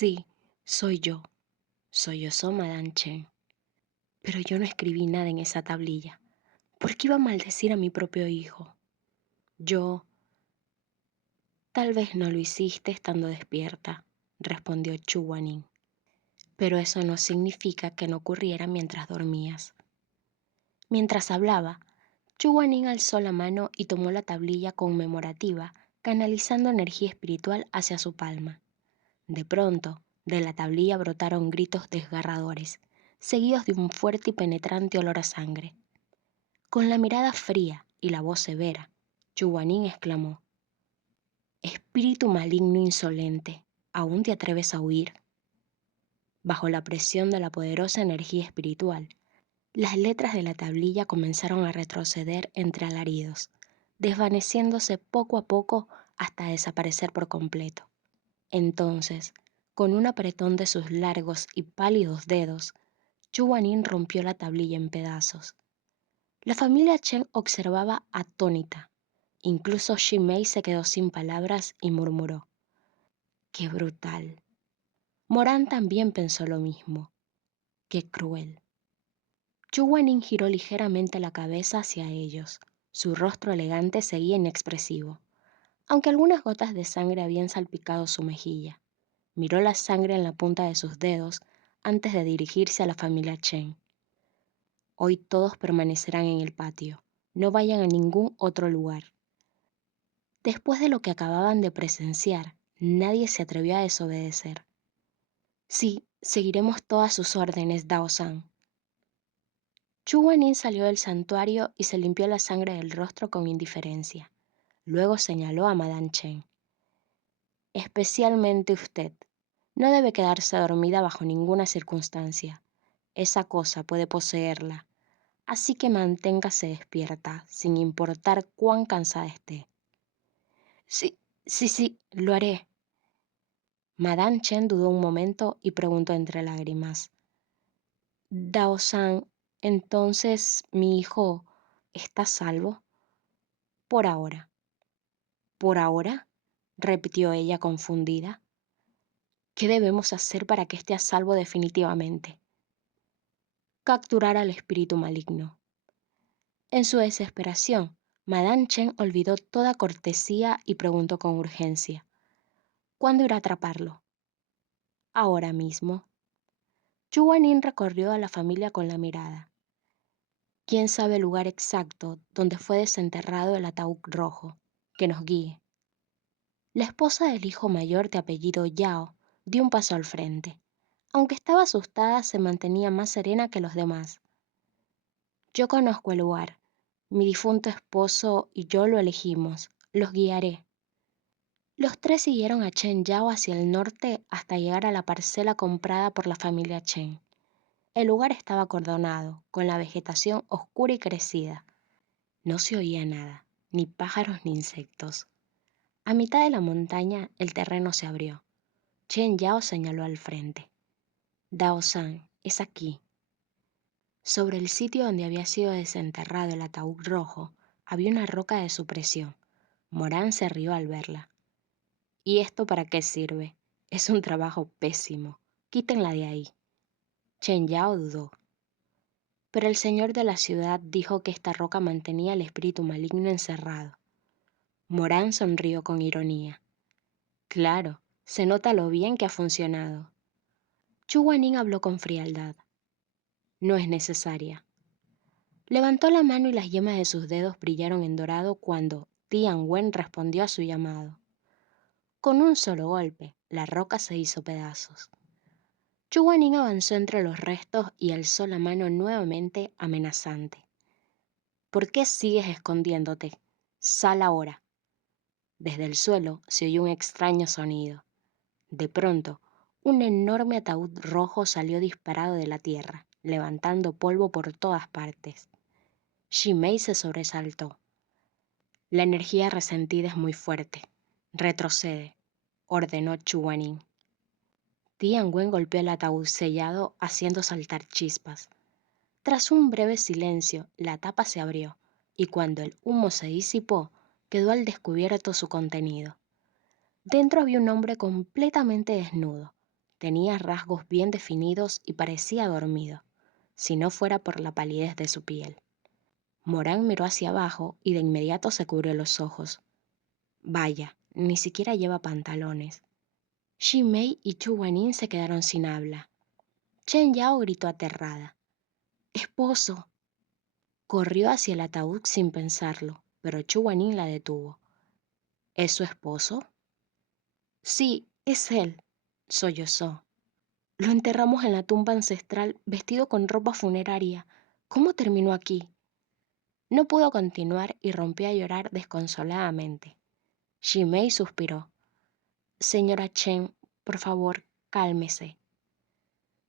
Sí, soy yo, Madame Chen. Pero yo no escribí nada en esa tablilla. ¿Por qué iba a maldecir a mi propio hijo? Yo, tal vez no lo hiciste estando despierta, respondió Chu Guanin. Pero eso no significa que no ocurriera mientras dormías. Mientras hablaba, Chu Guanin alzó la mano y tomó la tablilla conmemorativa, canalizando energía espiritual hacia su palma. De pronto, de la tablilla brotaron gritos desgarradores, seguidos de un fuerte y penetrante olor a sangre. Con la mirada fría y la voz severa, Chu Guanin exclamó: «Espíritu maligno insolente, ¿aún te atreves a huir?». Bajo la presión de la poderosa energía espiritual, las letras de la tablilla comenzaron a retroceder entre alaridos, desvaneciéndose poco a poco hasta desaparecer por completo. Entonces, con un apretón de sus largos y pálidos dedos, Chu Guanin rompió la tablilla en pedazos. La familia Chen observaba atónita. Incluso Xi Mei se quedó sin palabras y murmuró: «¡Qué brutal!». Morán también pensó lo mismo. «¡Qué cruel!». Chu Guanin giró ligeramente la cabeza hacia ellos. Su rostro elegante seguía inexpresivo, aunque algunas gotas de sangre habían salpicado su mejilla. Miró la sangre en la punta de sus dedos antes de dirigirse a la familia Chen. «Hoy todos permanecerán en el patio. No vayan a ningún otro lugar». Después de lo que acababan de presenciar, nadie se atrevió a desobedecer. «Sí, seguiremos todas sus órdenes, Dao-san». Chu Guanin salió del santuario y se limpió la sangre del rostro con indiferencia. Luego señaló a Madame Chen: «Especialmente usted. No debe quedarse dormida bajo ninguna circunstancia. Esa cosa puede poseerla. Así que manténgase despierta, sin importar cuán cansada esté». «Sí, sí, lo haré». Madame Chen dudó un momento y preguntó entre lágrimas: «Dao-san, entonces mi hijo está a salvo». «Por ahora». «¿Por ahora?», repitió ella confundida. «¿Qué debemos hacer para que esté a salvo definitivamente?». «Capturar al espíritu maligno». En su desesperación, Madame Chen olvidó toda cortesía y preguntó con urgencia: «¿Cuándo irá a atraparlo?». «Ahora mismo». Chu Guanin recorrió a la familia con la mirada. «¿Quién sabe el lugar exacto donde fue desenterrado el ataúd rojo? Que nos guíe». La esposa del hijo mayor de apellido Yao dio un paso al frente. Aunque estaba asustada, se mantenía más serena que los demás. «Yo conozco el lugar. Mi difunto esposo y yo lo elegimos. Los guiaré». Los tres siguieron a Chen Yao hacia el norte hasta llegar a la parcela comprada por la familia Chen. El lugar estaba acordonado, con la vegetación oscura y crecida. No se oía nada, ni pájaros ni insectos. A mitad de la montaña el terreno se abrió. Chen Yao señaló al frente: «Dao-san, es aquí». Sobre el sitio donde había sido desenterrado el ataúd rojo había una roca de supresión. Morán se rió al verla. «¿Y esto para qué sirve? Es un trabajo pésimo. Quítenla de ahí». Chen Yao dudó. Pero el señor de la ciudad dijo que esta roca mantenía el espíritu maligno encerrado. Morán sonrió con ironía. «Claro, se nota lo bien que ha funcionado». Chu Guanin habló con frialdad. «No es necesaria». Levantó la mano y las yemas de sus dedos brillaron en dorado cuando Tian Wen respondió a su llamado. Con un solo golpe, la roca se hizo pedazos. Chu Guanin avanzó entre los restos y alzó la mano nuevamente amenazante. «¿Por qué sigues escondiéndote? Sal ahora». Desde el suelo se oyó un extraño sonido. De pronto, un enorme ataúd rojo salió disparado de la tierra, levantando polvo por todas partes. Xi Mei se sobresaltó. «La energía resentida es muy fuerte. Retrocede», ordenó Chu Guanin. Tian Wen golpeó el ataúd sellado, haciendo saltar chispas. Tras un breve silencio, la tapa se abrió, y cuando el humo se disipó, quedó al descubierto su contenido. Dentro había un hombre completamente desnudo, Tenía rasgos bien definidos y parecía dormido, si no fuera por la palidez de su piel. Morán miró hacia abajo y de inmediato se cubrió los ojos. Vaya, ni siquiera lleva pantalones. Mei y Chu Guanin se quedaron sin habla. Chen Yao gritó aterrada. ¡Esposo! Corrió hacia el ataúd sin pensarlo, pero Chu Guanin la detuvo. ¿Es su esposo? Sí, es él, sollozó. Lo enterramos en la tumba ancestral vestido con ropa funeraria. ¿Cómo terminó aquí? No pudo continuar y rompió a llorar desconsoladamente. Mei suspiró. Señora Chen, por favor, cálmese.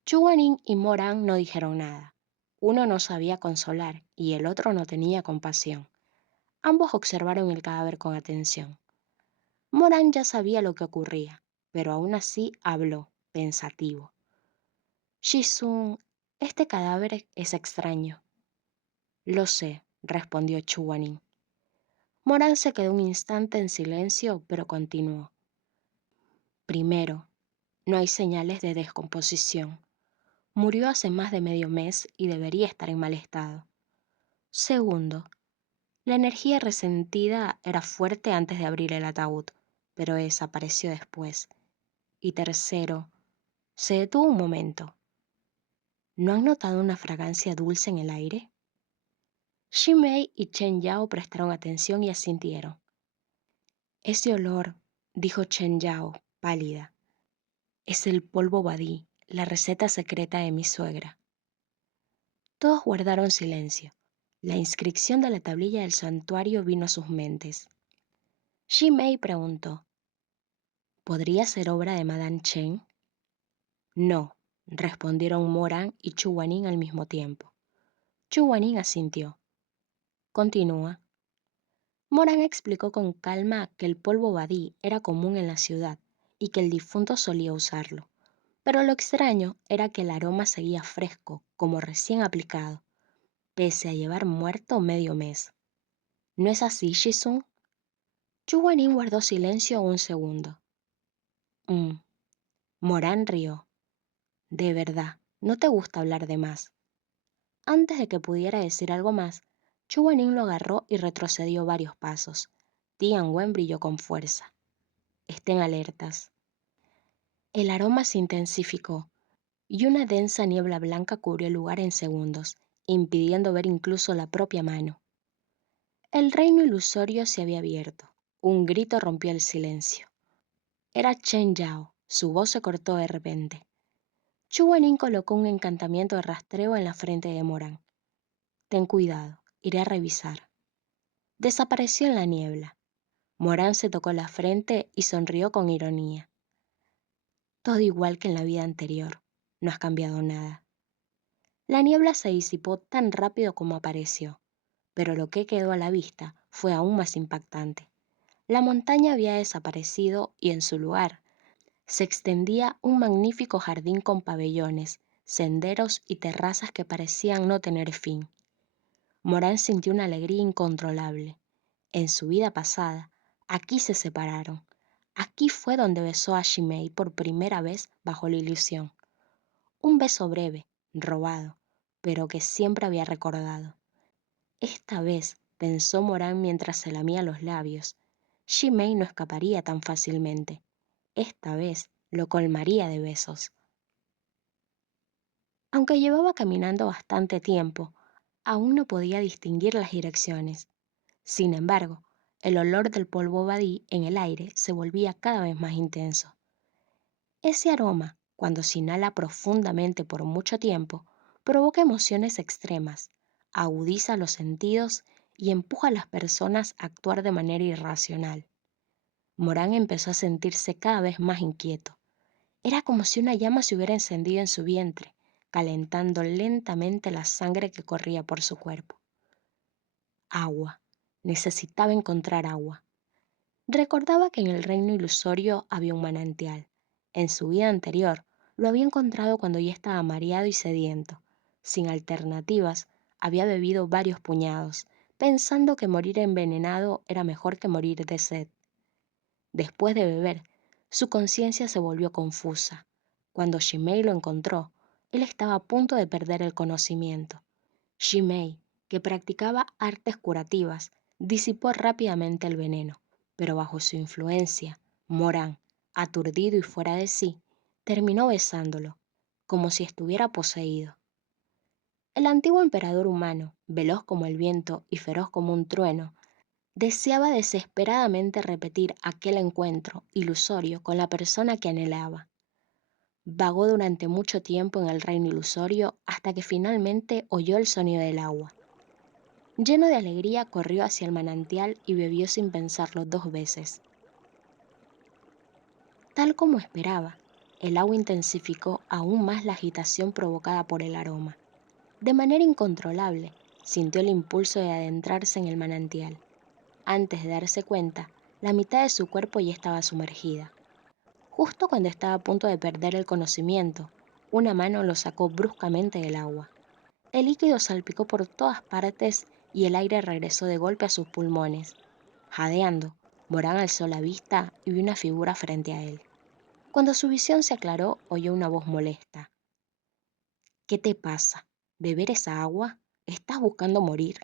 Chu Guanin y Morán no dijeron nada. Uno no sabía consolar y el otro no tenía compasión. Ambos observaron el cadáver con atención. Morán ya sabía lo que ocurría, pero aún así habló, pensativo. Shizun, este cadáver es extraño. Lo sé, respondió Chu Guanin. Morán se quedó un instante en silencio, pero continuó. Primero, no hay señales de descomposición. Murió hace más de medio mes y debería estar en mal estado. Segundo, la energía resentida era fuerte antes de abrir el ataúd, pero desapareció después. Y tercero, se detuvo un momento. ¿No han notado una fragancia dulce en el aire? Mei y Chen Yao prestaron atención y asintieron. Ese olor, dijo Chen Yao, pálida, es el polvo badí, la receta secreta de mi suegra. Todos guardaron silencio. La inscripción de la tablilla del santuario vino a sus mentes. Mei preguntó, ¿podría ser obra de Madame Chen? No, respondieron Morán y Chu Guanin al mismo tiempo. Chu Guanin asintió. Continúa. Morán explicó con calma que el polvo badí era común en la ciudad y que el difunto solía usarlo. Pero lo extraño era que el aroma seguía fresco, como recién aplicado, pese a llevar muerto medio mes. ¿No es así, Shizun? Chu Guanin guardó silencio un segundo. Morán rió. De verdad, no te gusta hablar de más. Antes de que pudiera decir algo más, Chu Guanin lo agarró y retrocedió varios pasos. Tianwen brilló con fuerza. Estén alertas. El aroma se intensificó y una densa niebla blanca cubrió el lugar en segundos, impidiendo ver incluso la propia mano. El reino ilusorio se había abierto. Un grito rompió el silencio. Era Chen Yao. Su voz se cortó de repente. Chu Guanin colocó un encantamiento de rastreo en la frente de Morán. Ten cuidado, iré a revisar. Desapareció en la niebla. Morán se tocó la frente y sonrió con ironía. Todo igual que en la vida anterior. No has cambiado nada. La niebla se disipó tan rápido como apareció, pero lo que quedó a la vista fue aún más impactante. La montaña había desaparecido y en su lugar se extendía un magnífico jardín con pabellones, senderos y terrazas que parecían no tener fin. Morán sintió una alegría incontrolable. En su vida pasada, aquí se separaron. Aquí fue donde besó a Mei por primera vez bajo la ilusión. Un beso breve, robado, pero que siempre había recordado. Esta vez, pensó Morán mientras se lamía los labios, Mei no escaparía tan fácilmente. Esta vez lo colmaría de besos. Aunque llevaba caminando bastante tiempo, aún no podía distinguir las direcciones. Sin embargo, el olor del polvo badí en el aire se volvía cada vez más intenso. Ese aroma, cuando se inhala profundamente por mucho tiempo, provoca emociones extremas, agudiza los sentidos y empuja a las personas a actuar de manera irracional. Morán empezó a sentirse cada vez más inquieto. Era como si una llama se hubiera encendido en su vientre, calentando lentamente la sangre que corría por su cuerpo. Agua. Necesitaba encontrar agua. Recordaba que en el reino ilusorio había un manantial. En su vida anterior lo había encontrado cuando ya estaba mareado y sediento. Sin alternativas, había bebido varios puñados, pensando que morir envenenado era mejor que morir de sed. Después de beber, su conciencia se volvió confusa. Cuando Shimei lo encontró, él estaba a punto de perder el conocimiento. Shimei, que practicaba artes curativas, disipó rápidamente el veneno, pero bajo su influencia, Morán, aturdido y fuera de sí, terminó besándolo, como si estuviera poseído. El antiguo emperador humano, veloz como el viento y feroz como un trueno, deseaba desesperadamente repetir aquel encuentro ilusorio con la persona que anhelaba. Vagó durante mucho tiempo en el reino ilusorio hasta que finalmente oyó el sonido del agua. Lleno de alegría, corrió hacia el manantial y bebió sin pensarlo 2 veces. Tal como esperaba, el agua intensificó aún más la agitación provocada por el aroma. De manera incontrolable, sintió el impulso de adentrarse en el manantial. Antes de darse cuenta, la mitad de su cuerpo ya estaba sumergida. Justo cuando estaba a punto de perder el conocimiento, una mano lo sacó bruscamente del agua. El líquido salpicó por todas partes y el aire regresó de golpe a sus pulmones. Jadeando, Morán alzó la vista y vio una figura frente a él. Cuando su visión se aclaró, oyó una voz molesta. ¿Qué te pasa? ¿Beber esa agua? ¿Estás buscando morir?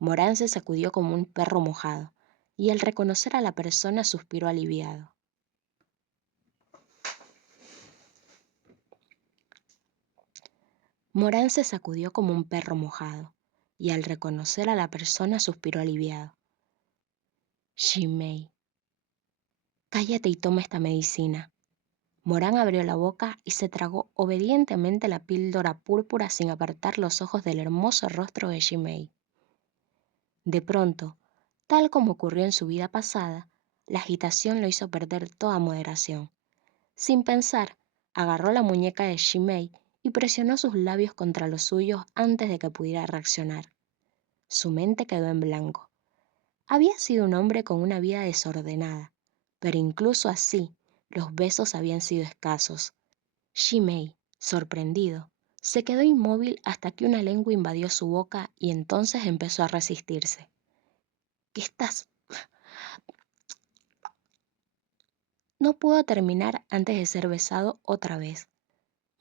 Morán se sacudió como un perro mojado, y al reconocer a la persona suspiró aliviado. Morán se sacudió como un perro mojado, y al reconocer a la persona suspiró aliviado. Shimei, cállate y toma esta medicina. Morán abrió la boca y se tragó obedientemente la píldora púrpura sin apartar los ojos del hermoso rostro de Shimei. De pronto, tal como ocurrió en su vida pasada, la agitación lo hizo perder toda moderación. Sin pensar, agarró la muñeca de Shimei y presionó sus labios contra los suyos antes de que pudiera reaccionar. Su mente quedó en blanco. Había sido un hombre con una vida desordenada, pero incluso así, los besos habían sido escasos. Shimei, sorprendido, se quedó inmóvil hasta que una lengua invadió su boca y entonces empezó a resistirse. ¿Qué estás? No pudo terminar antes de ser besado otra vez.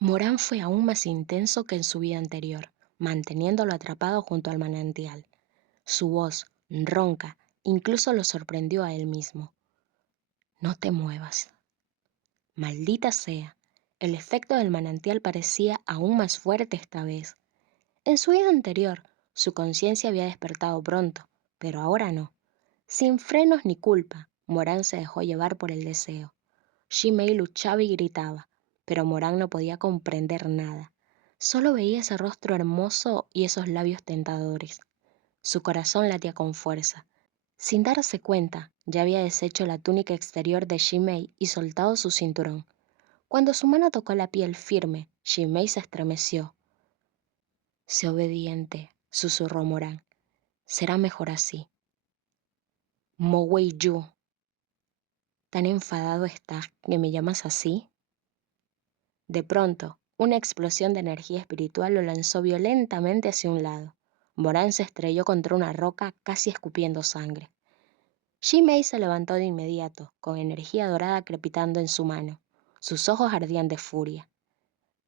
Morán fue aún más intenso que en su vida anterior, manteniéndolo atrapado junto al manantial. Su voz, ronca, incluso lo sorprendió a él mismo. No te muevas. Maldita sea, el efecto del manantial parecía aún más fuerte esta vez. En su vida anterior, su conciencia había despertado pronto, pero ahora no. Sin frenos ni culpa, Morán se dejó llevar por el deseo. Shimei luchaba y gritaba, pero Morán no podía comprender nada. Solo veía ese rostro hermoso y esos labios tentadores. Su corazón latía con fuerza. Sin darse cuenta, ya había deshecho la túnica exterior de Shimei y soltado su cinturón. Cuando su mano tocó la piel firme, Shimei se estremeció. Sé obediente, susurró Morán. Será mejor así. Mowei Yu, ¿tan enfadado estás que me llamas así? De pronto, una explosión de energía espiritual lo lanzó violentamente hacia un lado. Morán se estrelló contra una roca, casi escupiendo sangre. Shimei se levantó de inmediato, con energía dorada crepitando en su mano. Sus ojos ardían de furia.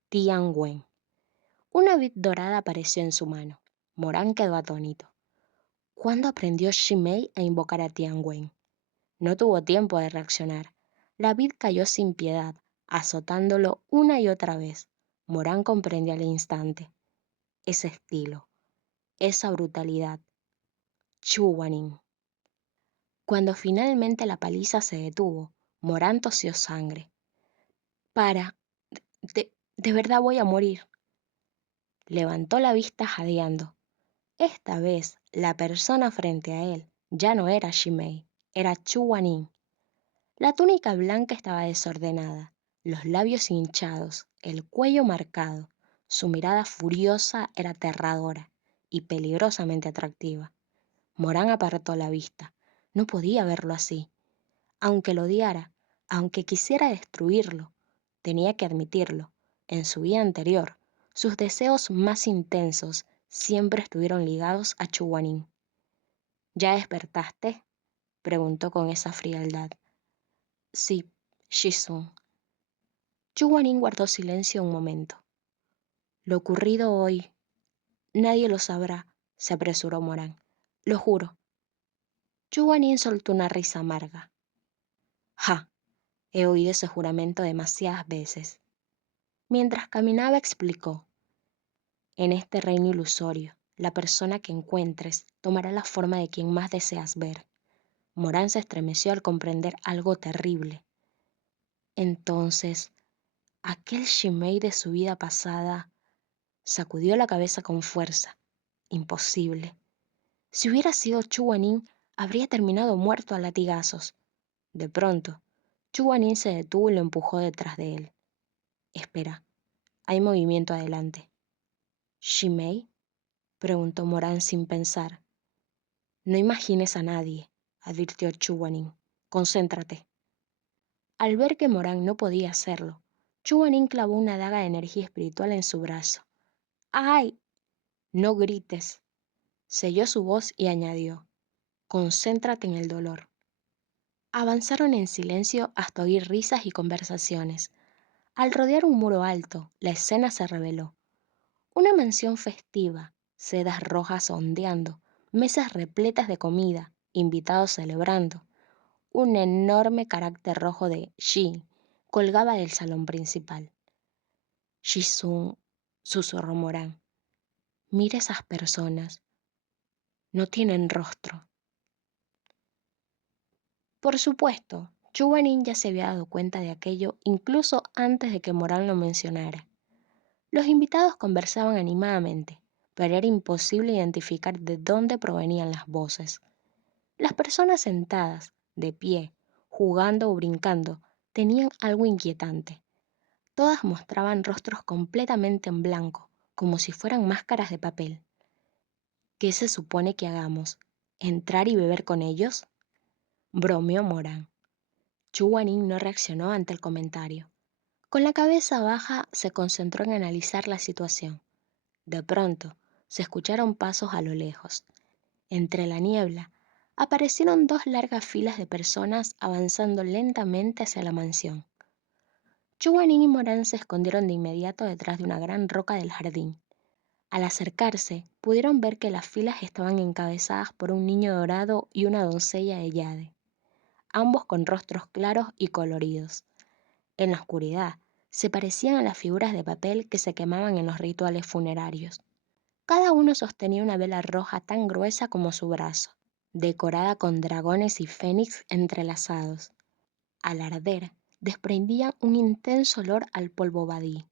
Tian Wen. Una vid dorada apareció en su mano. Morán quedó atónito. ¿Cuándo aprendió Shimei a invocar a Tian Wen? No tuvo tiempo de reaccionar. La vid cayó sin piedad, azotándolo una y otra vez. Morán comprendió al instante. Ese estilo, esa brutalidad. Chuwanin. Cuando finalmente la paliza se detuvo, Morán tosió sangre. Para, de verdad voy a morir. Levantó la vista jadeando. Esta vez, la persona frente a él ya no era Shimei, era Chuwanin. La túnica blanca estaba desordenada, los labios hinchados, el cuello marcado. Su mirada furiosa era aterradora y peligrosamente atractiva. Morán apartó la vista. No podía verlo así. Aunque lo odiara, aunque quisiera destruirlo, tenía que admitirlo. En su vida anterior, sus deseos más intensos siempre estuvieron ligados a Chuwanin. ¿Ya despertaste?, preguntó con esa frialdad. Sí, Shizun. Chu Guanín guardó silencio un momento. Lo ocurrido hoy, nadie lo sabrá, se apresuró Morán. Lo juro. Chu Guanín soltó una risa amarga. Ja, he oído ese juramento demasiadas veces. Mientras caminaba explicó, en este reino ilusorio, la persona que encuentres tomará la forma de quien más deseas ver. Morán se estremeció al comprender algo terrible. Entonces, aquel Shimei de su vida pasada sacudió la cabeza con fuerza. Imposible. Si hubiera sido Chu Guanín, habría terminado muerto a latigazos. De pronto, Chu Guanín se detuvo y lo empujó detrás de él. Espera, hay movimiento adelante. ¿Shimei? Preguntó Morán sin pensar. No imagines a nadie, advirtió Chu Guanín. Concéntrate. Al ver que Morán no podía hacerlo, Chu Guanín clavó una daga de energía espiritual en su brazo. ¡Ay! No grites. Selló su voz y añadió, concéntrate en el dolor. Avanzaron en silencio hasta oír risas y conversaciones. Al rodear un muro alto, la escena se reveló. Una mansión festiva, sedas rojas ondeando, mesas repletas de comida, invitados celebrando. Un enorme carácter rojo de Shi colgaba del salón principal. Shi-sun, susurró Morán. Mira esas personas. No tienen rostro. Por supuesto, Chu Guanín ya se había dado cuenta de aquello incluso antes de que Morán lo mencionara. Los invitados conversaban animadamente, pero era imposible identificar de dónde provenían las voces. Las personas sentadas, de pie, jugando o brincando, tenían algo inquietante. Todas mostraban rostros completamente en blanco, como si fueran máscaras de papel. ¿Qué se supone que hagamos? ¿Entrar y beber con ellos? Bromeó Morán. Chu Guanín no reaccionó ante el comentario. Con la cabeza baja se concentró en analizar la situación. De pronto, se escucharon pasos a lo lejos. Entre la niebla, aparecieron dos largas filas de personas avanzando lentamente hacia la mansión. Chu Guanín y Morán se escondieron de inmediato detrás de una gran roca del jardín. Al acercarse, pudieron ver que las filas estaban encabezadas por un niño dorado y una doncella de jade, ambos con rostros claros y coloridos. En la oscuridad, se parecían a las figuras de papel que se quemaban en los rituales funerarios. Cada uno sostenía una vela roja tan gruesa como su brazo, decorada con dragones y fénix entrelazados. Al arder, desprendían un intenso olor al polvo badí.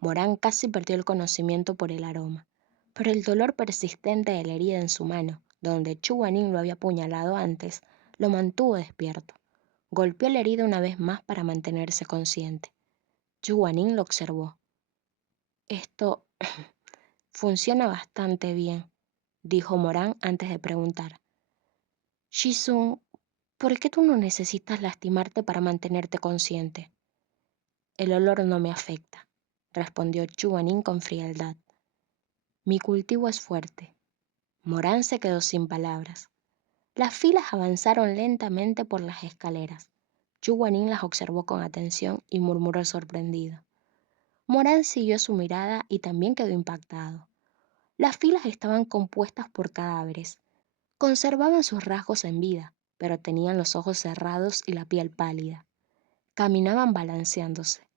Morán casi perdió el conocimiento por el aroma, pero el dolor persistente de la herida en su mano, donde Chu Guanín lo había apuñalado antes, lo mantuvo despierto. Golpeó la herida una vez más para mantenerse consciente. Chu Guanín lo observó. Esto funciona bastante bien, dijo Morán antes de preguntar. Shi-sun, ¿por qué tú no necesitas lastimarte para mantenerte consciente? El olor no me afecta, respondió Chu Guanín con frialdad. Mi cultivo es fuerte. Morán se quedó sin palabras. Las filas avanzaron lentamente por las escaleras. Chu Guanín las observó con atención y murmuró sorprendido. Morán siguió su mirada y también quedó impactado. Las filas estaban compuestas por cadáveres. Conservaban sus rasgos en vida, pero tenían los ojos cerrados y la piel pálida. Caminaban balanceándose.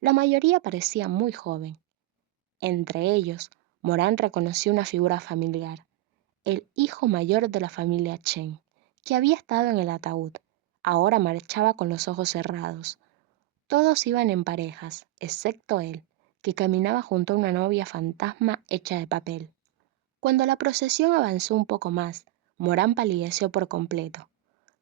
La mayoría parecía muy joven. Entre ellos, Morán reconoció una figura familiar, el hijo mayor de la familia Chen, que había estado en el ataúd. Ahora marchaba con los ojos cerrados. Todos iban en parejas, excepto él, que caminaba junto a una novia fantasma hecha de papel. Cuando la procesión avanzó un poco más, Morán palideció por completo.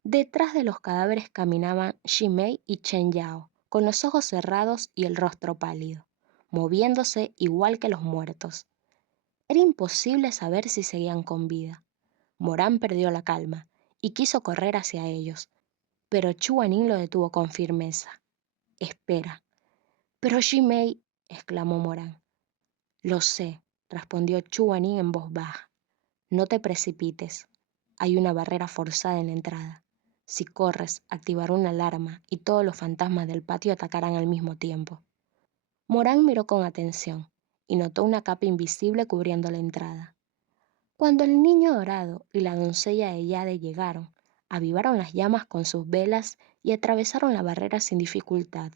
Detrás de los cadáveres caminaban Shimei y Chen Yao, con los ojos cerrados y el rostro pálido, moviéndose igual que los muertos. Era imposible saber si seguían con vida. Morán perdió la calma y quiso correr hacia ellos, pero Chu Guanín lo detuvo con firmeza. Espera. Pero Shimei, exclamó Morán. Lo sé, respondió Chu Guanín en voz baja. No te precipites. Hay una barrera forzada en la entrada. Si corres, activará una alarma y todos los fantasmas del patio atacarán al mismo tiempo. Morán miró con atención y notó una capa invisible cubriendo la entrada. Cuando el niño dorado y la doncella de Jade llegaron, avivaron las llamas con sus velas y atravesaron la barrera sin dificultad.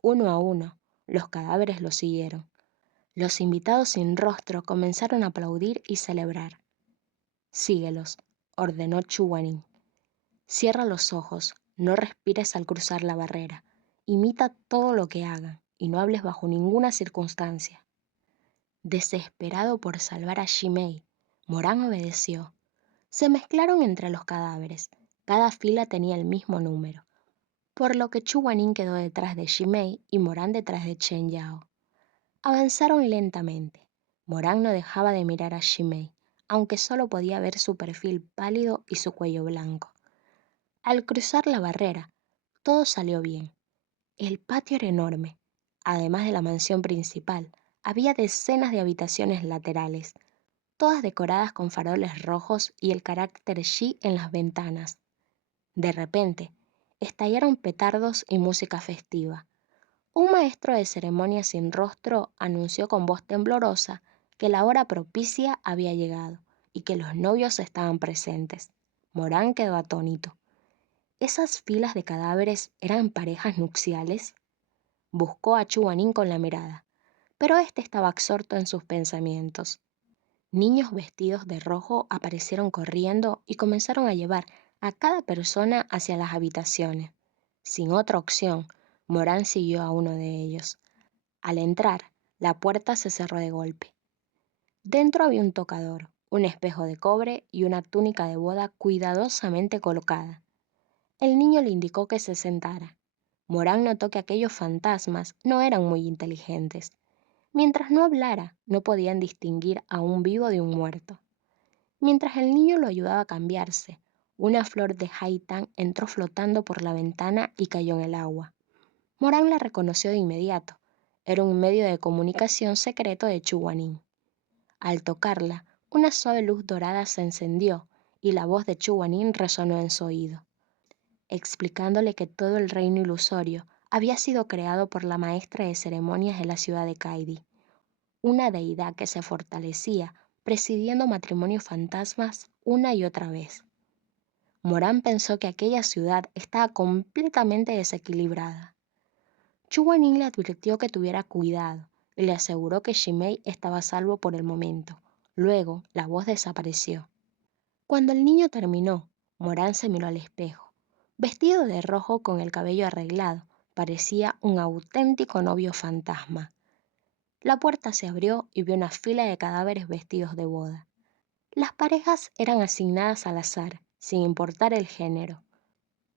Uno a uno, los cadáveres los siguieron. Los invitados sin rostro comenzaron a aplaudir y celebrar. «Síguelos», ordenó Chuwanin. «Cierra los ojos, no respires al cruzar la barrera. Imita todo lo que hagan y no hables bajo ninguna circunstancia». Desesperado por salvar a Shimei, Morán obedeció. Se mezclaron entre los cadáveres. Cada fila tenía el mismo número, por lo que Chuwanin quedó detrás de Shimei y Morán detrás de Chen Yao. Avanzaron lentamente. Morán no dejaba de mirar a Shimei, aunque solo podía ver su perfil pálido y su cuello blanco. Al cruzar la barrera, todo salió bien. El patio era enorme. Además de la mansión principal, había decenas de habitaciones laterales, todas decoradas con faroles rojos y el carácter Shi en las ventanas. De repente, estallaron petardos y música festiva. Un maestro de ceremonias sin rostro anunció con voz temblorosa que la hora propicia había llegado y que los novios estaban presentes. Morán quedó atónito. ¿Esas filas de cadáveres eran parejas nupciales? Buscó a Chuanín con la mirada, pero éste estaba absorto en sus pensamientos. Niños vestidos de rojo aparecieron corriendo y comenzaron a llevar a cada persona hacia las habitaciones. Sin otra opción, Morán siguió a uno de ellos. Al entrar, la puerta se cerró de golpe. Dentro había un tocador, un espejo de cobre y una túnica de boda cuidadosamente colocada. El niño le indicó que se sentara. Morán notó que aquellos fantasmas no eran muy inteligentes. Mientras no hablara, no podían distinguir a un vivo de un muerto. Mientras el niño lo ayudaba a cambiarse, una flor de haitán entró flotando por la ventana y cayó en el agua. Morán la reconoció de inmediato. Era un medio de comunicación secreto de Chuwanin. Al tocarla, una suave luz dorada se encendió y la voz de Chuwanin resonó en su oído, explicándole que todo el reino ilusorio había sido creado por la maestra de ceremonias de la ciudad de Kaidi, una deidad que se fortalecía presidiendo matrimonios fantasmas una y otra vez. Morán pensó que aquella ciudad estaba completamente desequilibrada. Chuwanin le advirtió que tuviera cuidado y le aseguró que Shimei estaba a salvo por el momento. Luego, la voz desapareció. Cuando el niño terminó, Morán se miró al espejo. Vestido de rojo con el cabello arreglado, parecía un auténtico novio fantasma. La puerta se abrió y vio una fila de cadáveres vestidos de boda. Las parejas eran asignadas al azar, sin importar el género.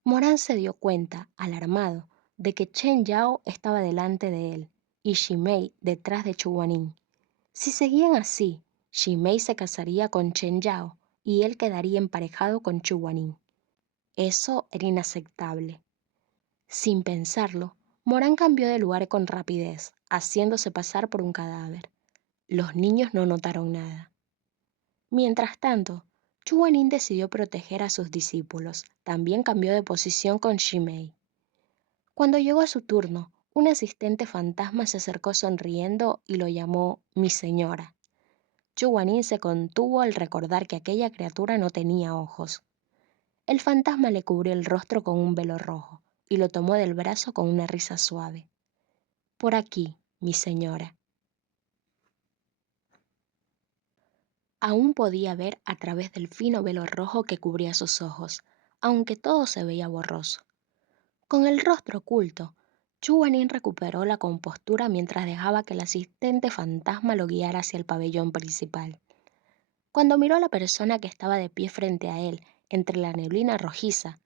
Morán se dio cuenta, alarmado, de que Chen Yao estaba delante de él y Shimei detrás de Chuwanin. Si seguían así, Shimei se casaría con Chen Yao y él quedaría emparejado con Chuwanin. Eso era inaceptable. Sin pensarlo, Morán cambió de lugar con rapidez, haciéndose pasar por un cadáver. Los niños no notaron nada. Mientras tanto, Chuwanin decidió proteger a sus discípulos. También cambió de posición con Shimei. Cuando llegó a su turno, un asistente fantasma se acercó sonriendo y lo llamó «mi señora». Chuwanin se contuvo al recordar que aquella criatura no tenía ojos. El fantasma le cubrió el rostro con un velo rojo y lo tomó del brazo con una risa suave. «Por aquí, mi señora». Aún podía ver a través del fino velo rojo que cubría sus ojos, aunque todo se veía borroso. Con el rostro oculto, Chuwanin recuperó la compostura mientras dejaba que el asistente fantasma lo guiara hacia el pabellón principal. Cuando miró a la persona que estaba de pie frente a él, entre la neblina rojiza,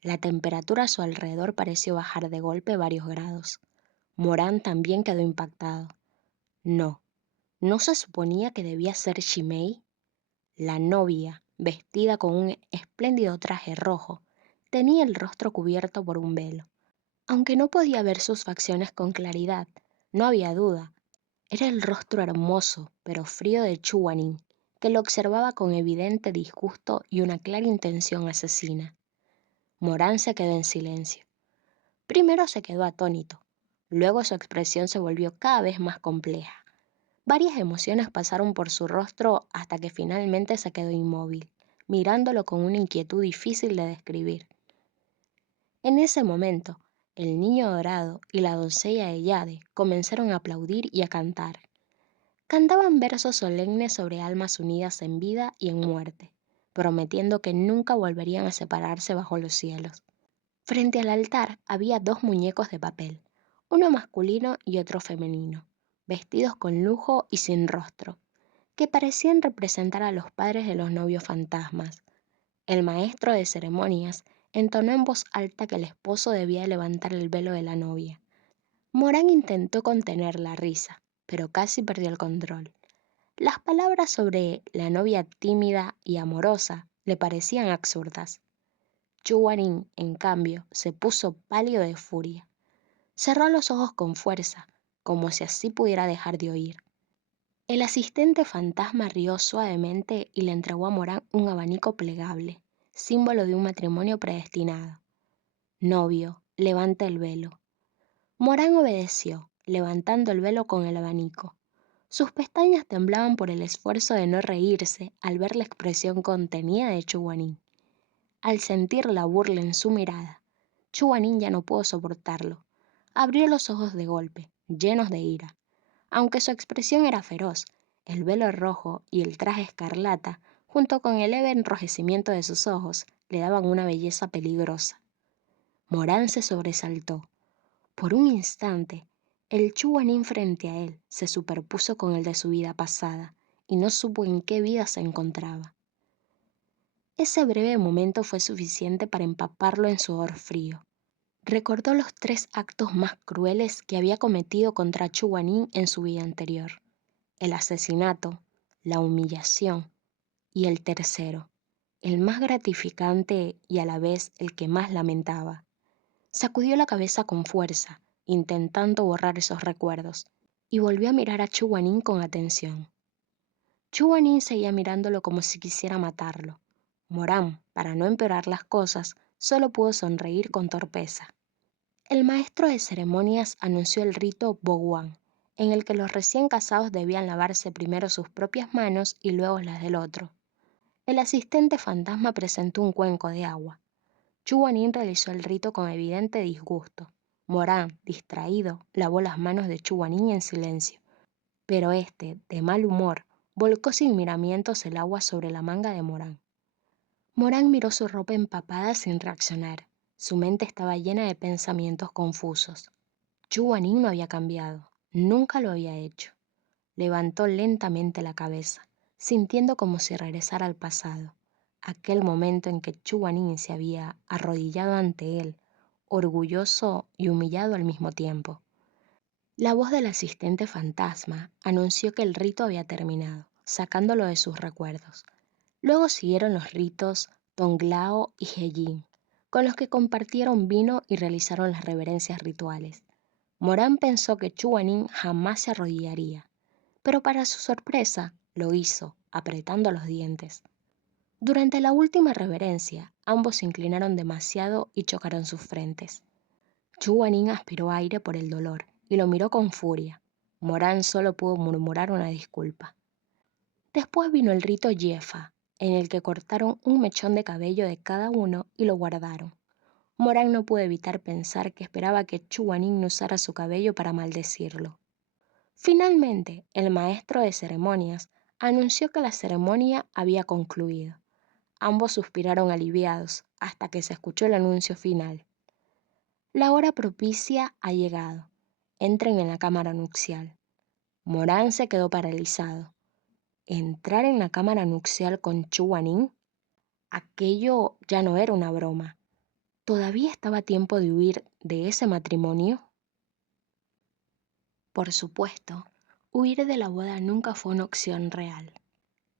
la temperatura a su alrededor pareció bajar de golpe varios grados. Morán también quedó impactado. No, ¿no se suponía que debía ser Shimei? La novia, vestida con un espléndido traje rojo, tenía el rostro cubierto por un velo. Aunque no podía ver sus facciones con claridad, no había duda. Era el rostro hermoso, pero frío de Chuwanin, que lo observaba con evidente disgusto y una clara intención asesina. Morán se quedó en silencio. Primero se quedó atónito, luego su expresión se volvió cada vez más compleja. Varias emociones pasaron por su rostro hasta que finalmente se quedó inmóvil, mirándolo con una inquietud difícil de describir. En ese momento, el niño dorado y la doncella de Jade comenzaron a aplaudir y a cantar. Cantaban versos solemnes sobre almas unidas en vida y en muerte, prometiendo que nunca volverían a separarse bajo los cielos. Frente al altar había dos muñecos de papel, uno masculino y otro femenino, vestidos con lujo y sin rostro, que parecían representar a los padres de los novios fantasmas. El maestro de ceremonias entonó en voz alta que el esposo debía levantar el velo de la novia. Morán intentó contener la risa, pero casi perdió el control. Las palabras sobre la novia tímida y amorosa le parecían absurdas. Chuanin, en cambio, se puso pálido de furia. Cerró los ojos con fuerza, como si así pudiera dejar de oír. El asistente fantasma rió suavemente y le entregó a Morán un abanico plegable, símbolo de un matrimonio predestinado. Novio, levanta el velo. Morán obedeció, levantando el velo con el abanico. Sus pestañas temblaban por el esfuerzo de no reírse al ver la expresión contenida de Chuanin. Al sentir la burla en su mirada, Chuanin ya no pudo soportarlo. Abrió los ojos de golpe, llenos de ira. Aunque su expresión era feroz, el velo rojo y el traje escarlata, junto con el leve enrojecimiento de sus ojos, le daban una belleza peligrosa. Morán se sobresaltó. Por un instante, el Chuanin frente a él se superpuso con el de su vida pasada y no supo en qué vida se encontraba. Ese breve momento fue suficiente para empaparlo en sudor frío. Recordó los 3 actos más crueles que había cometido contra Chuanin en su vida anterior: el asesinato, la humillación y el tercero, el más gratificante y a la vez el que más lamentaba. Sacudió la cabeza con fuerza, intentando borrar esos recuerdos, y volvió a mirar a Chuanin con atención. Chuanin seguía mirándolo como si quisiera matarlo. Morán, para no empeorar las cosas, solo pudo sonreír con torpeza. El maestro de ceremonias anunció el rito Boguán, en el que los recién casados debían lavarse primero sus propias manos y luego las del otro. El asistente fantasma presentó un cuenco de agua. Chuanin realizó el rito con evidente disgusto. Morán, distraído, lavó las manos de Chuanin en silencio, pero este, de mal humor, volcó sin miramientos el agua sobre la manga de Morán. Morán miró su ropa empapada sin reaccionar. Su mente estaba llena de pensamientos confusos. Chuanin no había cambiado, nunca lo había hecho. Levantó lentamente la cabeza, sintiendo como si regresara al pasado, aquel momento en que Chuanin se había arrodillado ante él, orgulloso y humillado al mismo tiempo. La voz del asistente fantasma anunció que el rito había terminado, sacándolo de sus recuerdos. Luego siguieron los ritos Tonglao y Hejin, con los que compartieron vino y realizaron las reverencias rituales. Morán pensó que Chuanin jamás se arrodillaría, pero para su sorpresa lo hizo, apretando los dientes. Durante la última reverencia, ambos se inclinaron demasiado y chocaron sus frentes. Chuanin aspiró aire por el dolor y lo miró con furia. Morán solo pudo murmurar una disculpa. Después vino el rito Yefa, en el que cortaron un mechón de cabello de cada uno y lo guardaron. Morán no pudo evitar pensar que esperaba que Chuanin no usara su cabello para maldecirlo. Finalmente, el maestro de ceremonias anunció que la ceremonia había concluido. Ambos suspiraron aliviados hasta que se escuchó el anuncio final. La hora propicia ha llegado. Entren en la cámara nupcial. Morán se quedó paralizado. ¿Entrar en la cámara nupcial con Chuanin? Aquello ya no era una broma. ¿Todavía estaba a tiempo de huir de ese matrimonio? Por supuesto, huir de la boda nunca fue una opción real.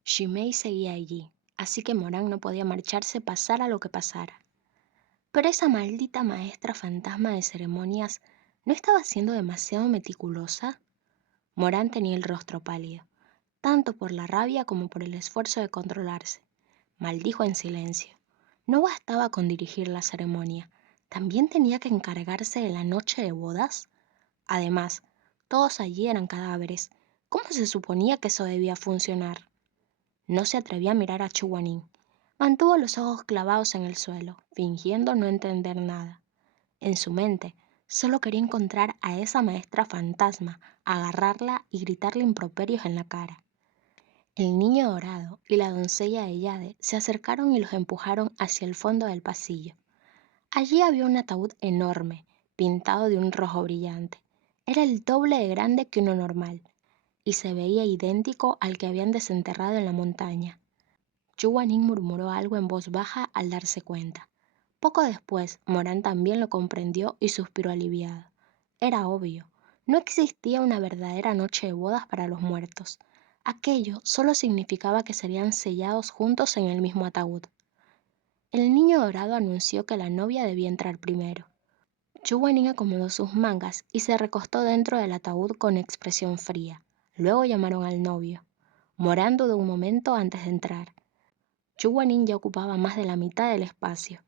Shimei seguía allí, así que Morán no podía marcharse pasara lo que pasara. Pero esa maldita maestra fantasma de ceremonias ¿no estaba siendo demasiado meticulosa? Morán tenía el rostro pálido, tanto por la rabia como por el esfuerzo de controlarse. Maldijo en silencio. No bastaba con dirigir la ceremonia, también tenía que encargarse de la noche de bodas. Además, todos allí eran cadáveres. ¿Cómo se suponía que eso debía funcionar? No se atrevía a mirar a Chuguanín. Mantuvo los ojos clavados en el suelo, fingiendo no entender nada. En su mente, solo quería encontrar a esa maestra fantasma, agarrarla y gritarle improperios en la cara. El niño dorado y la doncella de Yade se acercaron y los empujaron hacia el fondo del pasillo. Allí había un ataúd enorme, pintado de un rojo brillante. Era el doble de grande que uno normal, y se veía idéntico al que habían desenterrado en la montaña. Chuguanín murmuró algo en voz baja al darse cuenta. Poco después, Morán también lo comprendió y suspiró aliviado. Era obvio, no existía una verdadera noche de bodas para los muertos. Aquello solo significaba que serían sellados juntos en el mismo ataúd. El niño dorado anunció que la novia debía entrar primero. Chuguanín acomodó sus mangas y se recostó dentro del ataúd con expresión fría. Luego llamaron al novio. Morán dudó un momento antes de entrar. Chuguanín ya ocupaba más de la mitad del espacio.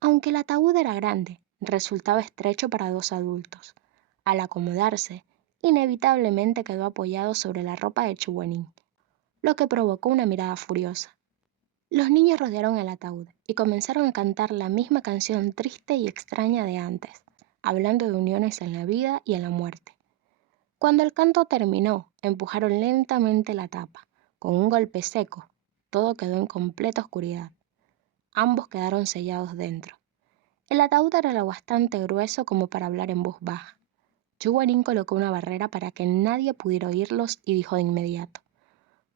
Aunque el ataúd era grande, resultaba estrecho para dos adultos. Al acomodarse, inevitablemente quedó apoyado sobre la ropa de Chuguanín, lo que provocó una mirada furiosa. Los niños rodearon el ataúd y comenzaron a cantar la misma canción triste y extraña de antes, hablando de uniones en la vida y en la muerte. Cuando el canto terminó, empujaron lentamente la tapa. Con un golpe seco, todo quedó en completa oscuridad. Ambos quedaron sellados dentro. El ataúd era lo bastante grueso como para hablar en voz baja. Chuguarín colocó una barrera para que nadie pudiera oírlos y dijo de inmediato: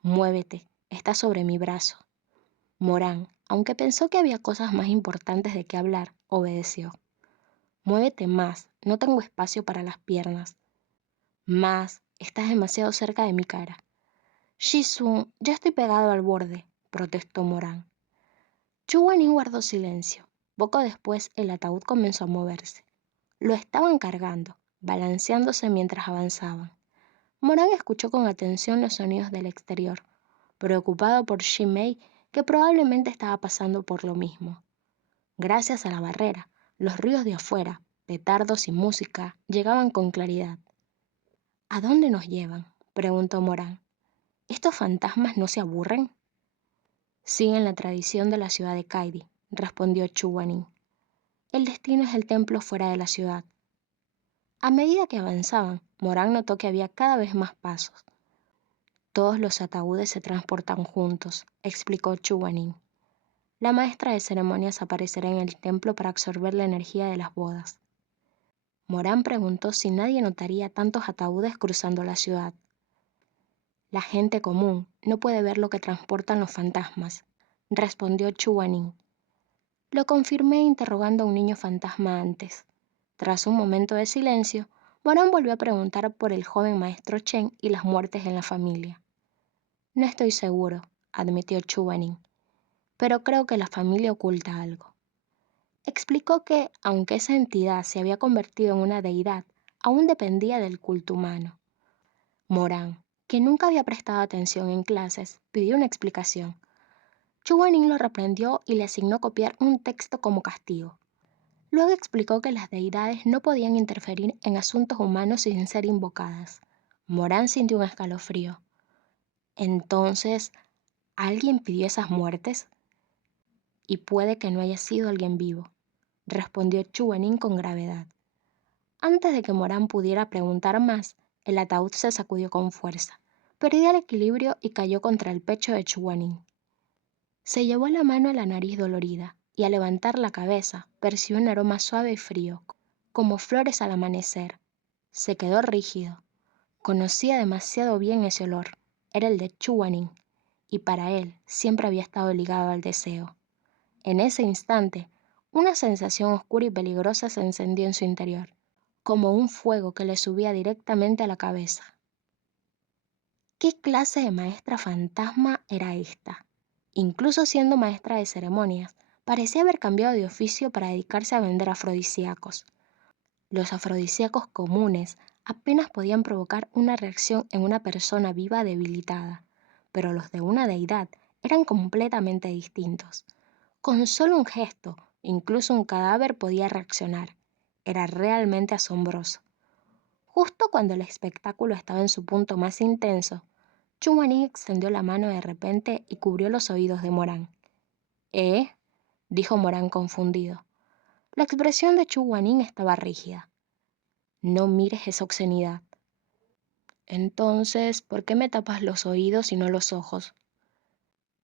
«Muévete, está sobre mi brazo». Morán, aunque pensó que había cosas más importantes de qué hablar, obedeció. «Muévete más, no tengo espacio para las piernas». «Más, estás demasiado cerca de mi cara». «Jisoo, ya estoy pegado al borde», protestó Morán. Chuguanín guardó silencio. Poco después el ataúd comenzó a moverse. Lo estaban cargando, balanceándose mientras avanzaban. Morán escuchó con atención los sonidos del exterior, preocupado por Mei, que probablemente estaba pasando por lo mismo. Gracias a la barrera, los ruidos de afuera, petardos y música, llegaban con claridad. «¿A dónde nos llevan?», preguntó Morán. «¿Estos fantasmas no se aburren?». «Siguen la tradición de la ciudad de Kairi», respondió Chuguanín. «El destino es el templo fuera de la ciudad». A medida que avanzaban, Morán notó que había cada vez más pasos. «Todos los ataúdes se transportan juntos», explicó Chuguanín. «La maestra de ceremonias aparecerá en el templo para absorber la energía de las bodas». Morán preguntó si nadie notaría tantos ataúdes cruzando la ciudad. «La gente común no puede ver lo que transportan los fantasmas», respondió Chuguanín. Lo confirmé interrogando a un niño fantasma antes. Tras un momento de silencio, Morán volvió a preguntar por el joven maestro Chen y las muertes en la familia. «No estoy seguro», admitió Chuguanín, «pero creo que la familia oculta algo». Explicó que, aunque esa entidad se había convertido en una deidad, aún dependía del culto humano. Morán, que nunca había prestado atención en clases, pidió una explicación. Chuguanín lo reprendió y le asignó copiar un texto como castigo. Luego explicó que las deidades no podían interferir en asuntos humanos sin ser invocadas. Morán sintió un escalofrío. Entonces, ¿alguien pidió esas muertes? Y puede que no haya sido alguien vivo, respondió Chuguanín con gravedad. Antes de que Morán pudiera preguntar más, el ataúd se sacudió con fuerza, perdió el equilibrio y cayó contra el pecho de Chuguanín. Se llevó la mano a la nariz dolorida y al levantar la cabeza percibió un aroma suave y frío, como flores al amanecer. Se quedó rígido. Conocía demasiado bien ese olor. Era el de Chuguanín, y para él siempre había estado ligado al deseo. En ese instante, una sensación oscura y peligrosa se encendió en su interior, como un fuego que le subía directamente a la cabeza. ¿Qué clase de maestra fantasma era esta? Incluso siendo maestra de ceremonias, parecía haber cambiado de oficio para dedicarse a vender afrodisíacos. Los afrodisíacos comunes apenas podían provocar una reacción en una persona viva debilitada, pero los de una deidad eran completamente distintos. Con solo un gesto, incluso un cadáver podía reaccionar. Era realmente asombroso. Justo cuando el espectáculo estaba en su punto más intenso, Chu Guanín extendió la mano de repente y cubrió los oídos de Morán. ¿Eh? Dijo Morán confundido. La expresión de Chu Guanín estaba rígida. No mires esa obscenidad. Entonces, ¿por qué me tapas los oídos y no los ojos?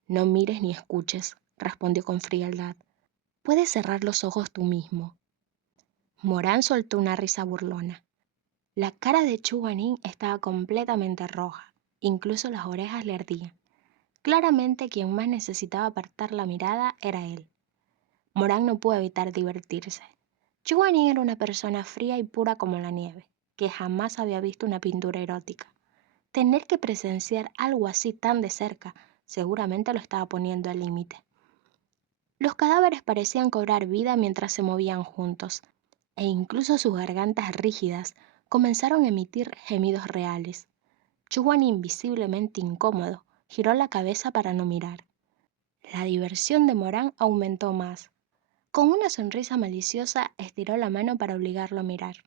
No mires ni escuches, respondió con frialdad. Puedes cerrar los ojos tú mismo. Morán soltó una risa burlona. La cara de Chu Guanín estaba completamente roja, incluso las orejas le ardían. Claramente quien más necesitaba apartar la mirada era él. Morán no pudo evitar divertirse. Chu Guanín era una persona fría y pura como la nieve, que jamás había visto una pintura erótica. Tener que presenciar algo así tan de cerca seguramente lo estaba poniendo al límite. Los cadáveres parecían cobrar vida mientras se movían juntos, e incluso sus gargantas rígidas comenzaron a emitir gemidos reales. Chuan, invisiblemente incómodo, giró la cabeza para no mirar. La diversión de Morán aumentó más. Con una sonrisa maliciosa estiró la mano para obligarlo a mirar.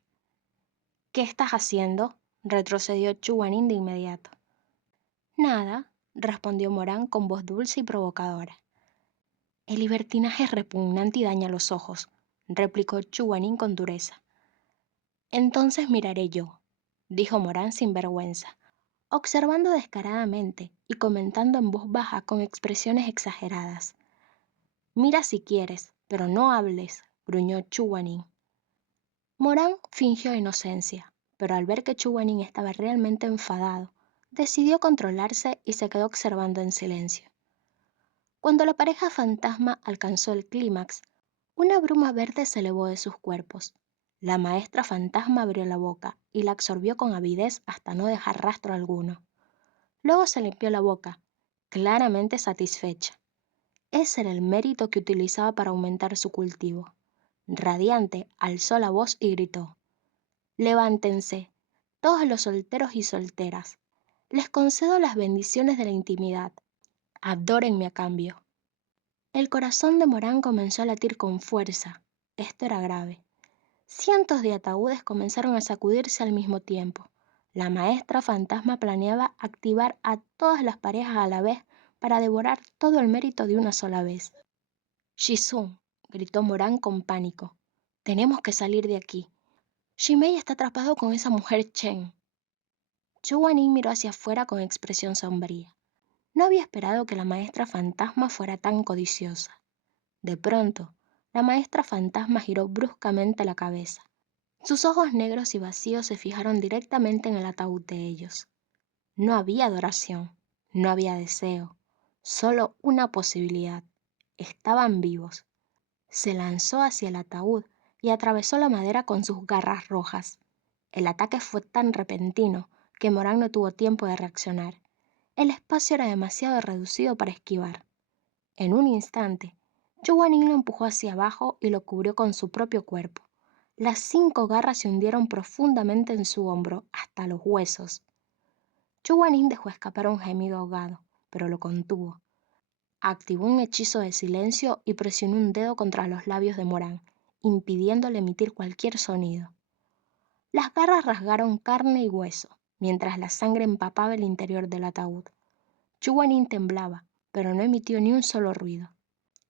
¿Qué estás haciendo?, retrocedió Chuanín de inmediato. Nada, respondió Morán con voz dulce y provocadora. El libertinaje es repugnante y daña los ojos, replicó Chuanín con dureza. Entonces miraré yo, dijo Morán sin vergüenza, observando descaradamente y comentando en voz baja con expresiones exageradas. Mira si quieres, pero no hables, gruñó Chuanín. Morán fingió inocencia, pero al ver que Chuanín estaba realmente enfadado, decidió controlarse y se quedó observando en silencio. Cuando la pareja fantasma alcanzó el clímax, una bruma verde se elevó de sus cuerpos. La maestra fantasma abrió la boca y la absorbió con avidez hasta no dejar rastro alguno. Luego se limpió la boca, claramente satisfecha. Ese era el mérito que utilizaba para aumentar su cultivo. Radiante, alzó la voz y gritó: «Levántense, todos los solteros y solteras. Les concedo las bendiciones de la intimidad. Adórenme a cambio». El corazón de Morán comenzó a latir con fuerza. Esto era grave. Cientos de ataúdes comenzaron a sacudirse al mismo tiempo. La maestra fantasma planeaba activar a todas las parejas a la vez para devorar todo el mérito de una sola vez. «Shizun», gritó Morán con pánico. «Tenemos que salir de aquí. Shimei está atrapado con esa mujer Chen». Chu Guanín miró hacia afuera con expresión sombría. No había esperado que la maestra fantasma fuera tan codiciosa. De pronto, la maestra fantasma giró bruscamente la cabeza. Sus ojos negros y vacíos se fijaron directamente en el ataúd de ellos. No había adoración, no había deseo, solo una posibilidad. Estaban vivos. Se lanzó hacia el ataúd y atravesó la madera con sus garras rojas. El ataque fue tan repentino que Morán no tuvo tiempo de reaccionar. El espacio era demasiado reducido para esquivar. En un instante, Chuanin lo empujó hacia abajo y lo cubrió con su propio cuerpo. Las 5 garras se hundieron profundamente en su hombro, hasta los huesos. Chuanin dejó escapar un gemido ahogado, pero lo contuvo. Activó un hechizo de silencio y presionó un dedo contra los labios de Morán, impidiéndole emitir cualquier sonido. Las garras rasgaron carne y hueso, mientras la sangre empapaba el interior del ataúd. Chuanin temblaba, pero no emitió ni un solo ruido.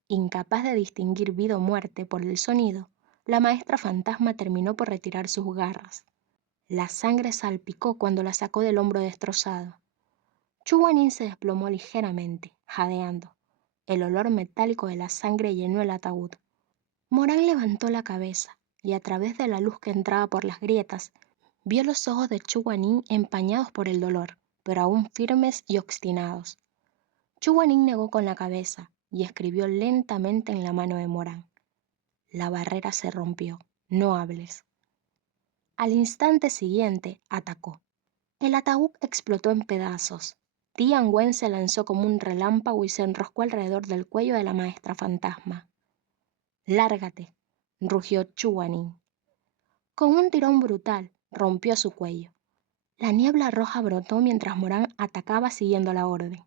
Incapaz de distinguir vida o muerte por el sonido, la maestra fantasma terminó por retirar sus garras. La sangre salpicó cuando la sacó del hombro destrozado. Chuanin se desplomó ligeramente, jadeando. El olor metálico de la sangre llenó el ataúd. Morán levantó la cabeza y a través de la luz que entraba por las grietas, vio los ojos de Chuanin empañados por el dolor, pero aún firmes y obstinados. Chuanin negó con la cabeza y escribió lentamente en la mano de Morán: «La barrera se rompió, no hables». Al instante siguiente, atacó. El ataúd explotó en pedazos. Tianwen se lanzó como un relámpago y se enroscó alrededor del cuello de la maestra fantasma. «Lárgate», rugió Chuanin. Con un tirón brutal, rompió su cuello. La niebla roja brotó mientras Morán atacaba siguiendo la orden.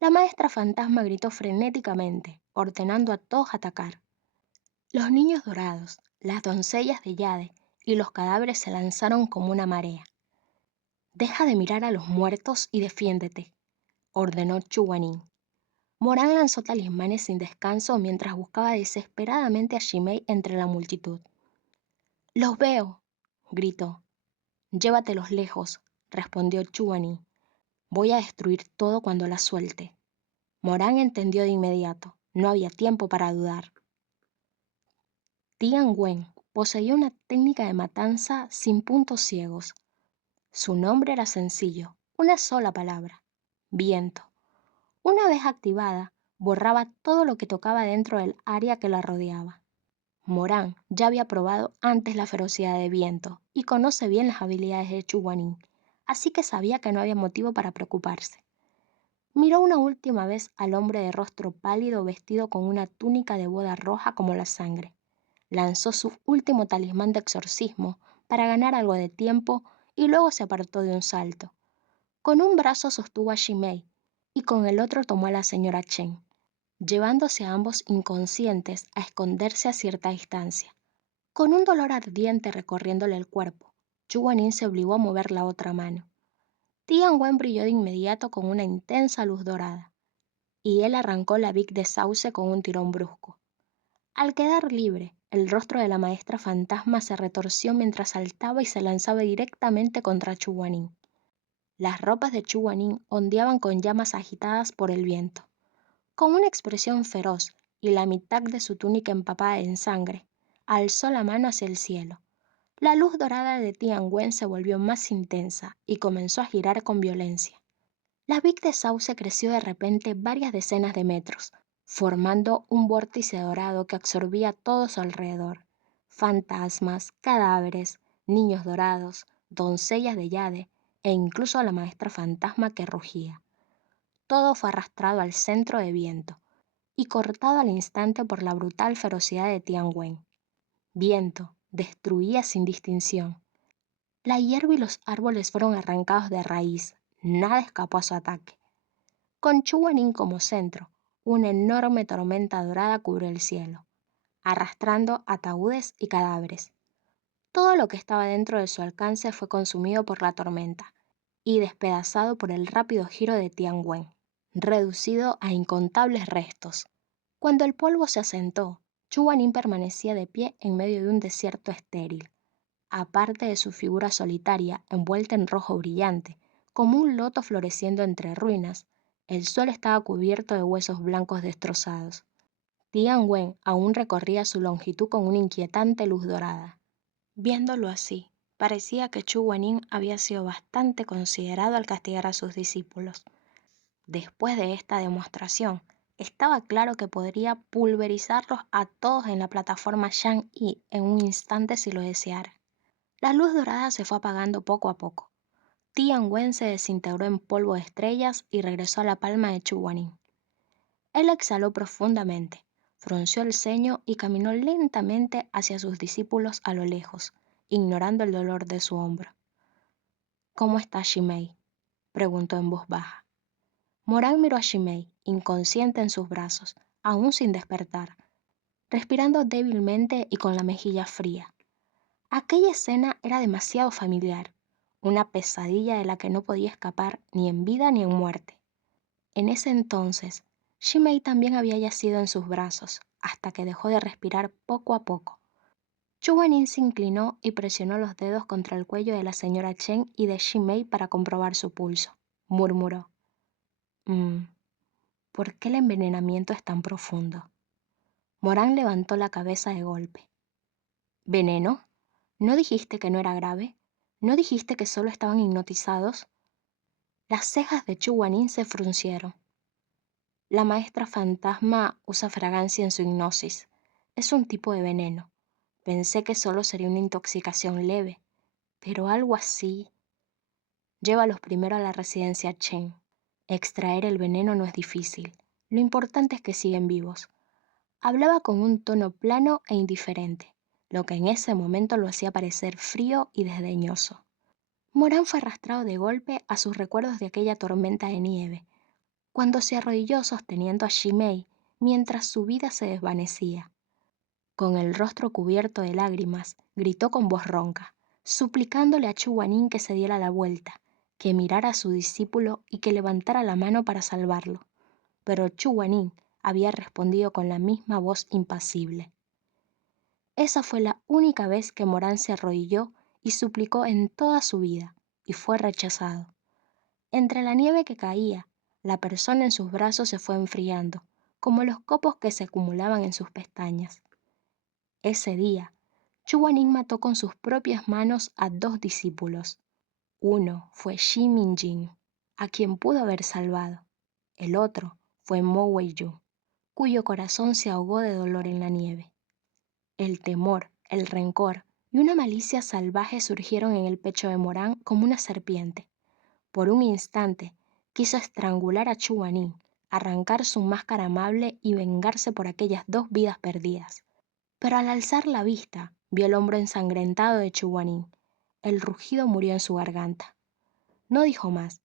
La maestra fantasma gritó frenéticamente, ordenando a todos atacar. Los niños dorados, las doncellas de Jade y los cadáveres se lanzaron como una marea. Deja de mirar a los muertos y defiéndete, ordenó Chuanin. Morán lanzó talismanes sin descanso mientras buscaba desesperadamente a Shimei entre la multitud. ¡Los veo!, gritó. Llévatelos lejos, respondió Chuanin. Voy a destruir todo cuando la suelte. Morán entendió de inmediato. No había tiempo para dudar. Tian Wen poseía una técnica de matanza sin puntos ciegos. Su nombre era sencillo, una sola palabra: viento. Una vez activada, borraba todo lo que tocaba dentro del área que la rodeaba. Morán ya había probado antes la ferocidad de viento y conoce bien las habilidades de Chuguanin, así que sabía que no había motivo para preocuparse. Miró una última vez al hombre de rostro pálido vestido con una túnica de boda roja como la sangre. Lanzó su último talismán de exorcismo para ganar algo de tiempo y luego se apartó de un salto. Con un brazo sostuvo a Shimei y con el otro tomó a la señora Chen, llevándose a ambos inconscientes a esconderse a cierta distancia. Con un dolor ardiente recorriéndole el cuerpo, Chuguanin se obligó a mover la otra mano. Tianwen brilló de inmediato con una intensa luz dorada, y él arrancó la Vic de sauce con un tirón brusco. Al quedar libre, el rostro de la maestra fantasma se retorció mientras saltaba y se lanzaba directamente contra Chuguanin. Las ropas de Chuguanin ondeaban con llamas agitadas por el viento. Con una expresión feroz y la mitad de su túnica empapada en sangre, alzó la mano hacia el cielo. La luz dorada de Tianwen se volvió más intensa y comenzó a girar con violencia. La Vic de sauce creció de repente varias decenas de metros, formando un vórtice dorado que absorbía todo su alrededor. Fantasmas, cadáveres, niños dorados, doncellas de Jade e incluso a la maestra fantasma que rugía. Todo fue arrastrado al centro de viento y cortado al instante por la brutal ferocidad de Tianwen. Viento, destruía sin distinción. La hierba y los árboles fueron arrancados de raíz, nada escapó a su ataque. Con Chuguanin como centro, una enorme tormenta dorada cubrió el cielo, arrastrando ataúdes y cadáveres. Todo lo que estaba dentro de su alcance fue consumido por la tormenta y despedazado por el rápido giro de Tianwen, reducido a incontables restos. Cuando el polvo se asentó, Chuguanin permanecía de pie en medio de un desierto estéril. Aparte de su figura solitaria envuelta en rojo brillante, como un loto floreciendo entre ruinas, el suelo estaba cubierto de huesos blancos destrozados. Tianwen aún recorría su longitud con una inquietante luz dorada. Viéndolo así, parecía que Chu Guanin había sido bastante considerado al castigar a sus discípulos. Después de esta demostración, estaba claro que podría pulverizarlos a todos en la plataforma Shang-Yi en un instante si lo deseara. La luz dorada se fue apagando poco a poco. Tianwen se desintegró en polvo de estrellas y regresó a la palma de Chu Guanin. Él exhaló profundamente, frunció el ceño y caminó lentamente hacia sus discípulos a lo lejos, ignorando el dolor de su hombro. ¿Cómo está Shimei?, preguntó en voz baja. Morán miró a Shimei, inconsciente en sus brazos, aún sin despertar, respirando débilmente y con la mejilla fría. Aquella escena era demasiado familiar, una pesadilla de la que no podía escapar ni en vida ni en muerte. En ese entonces, Shimei también había yacido en sus brazos, hasta que dejó de respirar poco a poco. Chu Guanin se inclinó y presionó los dedos contra el cuello de la señora Chen y de Shimei para comprobar su pulso. Murmuró: ¿Por qué el envenenamiento es tan profundo? Morán levantó la cabeza de golpe. ¿Veneno? ¿No dijiste que no era grave? ¿No dijiste que solo estaban hipnotizados? Las cejas de Chu Guanin se fruncieron. La maestra fantasma usa fragancia en su hipnosis. Es un tipo de veneno. Pensé que solo sería una intoxicación leve, pero algo así. Llévalos primero a la residencia Chen. Extraer el veneno no es difícil. Lo importante es que siguen vivos. Hablaba con un tono plano e indiferente, lo que en ese momento lo hacía parecer frío y desdeñoso. Morán fue arrastrado de golpe a sus recuerdos de aquella tormenta de nieve, cuando se arrodilló sosteniendo a Shimei mientras su vida se desvanecía. Con el rostro cubierto de lágrimas, gritó con voz ronca, suplicándole a Chuguanin que se diera la vuelta, que mirara a su discípulo y que levantara la mano para salvarlo. Pero Chuguanin había respondido con la misma voz impasible. Esa fue la única vez que Morán se arrodilló y suplicó en toda su vida, y fue rechazado. Entre la nieve que caía, la persona en sus brazos se fue enfriando, como los copos que se acumulaban en sus pestañas. Ese día, Chuguanin mató con sus propias manos a 2 discípulos. Uno fue Shi Minjin, a quien pudo haber salvado. El otro fue Mo Weiyu, cuyo corazón se ahogó de dolor en la nieve. El temor, el rencor y una malicia salvaje surgieron en el pecho de Morán como una serpiente. Por un instante, quiso estrangular a Chuguanin, arrancar su máscara amable y vengarse por aquellas 2 vidas perdidas. Pero al alzar la vista, vio el hombro ensangrentado de Chuguanin. El rugido murió en su garganta. No dijo más.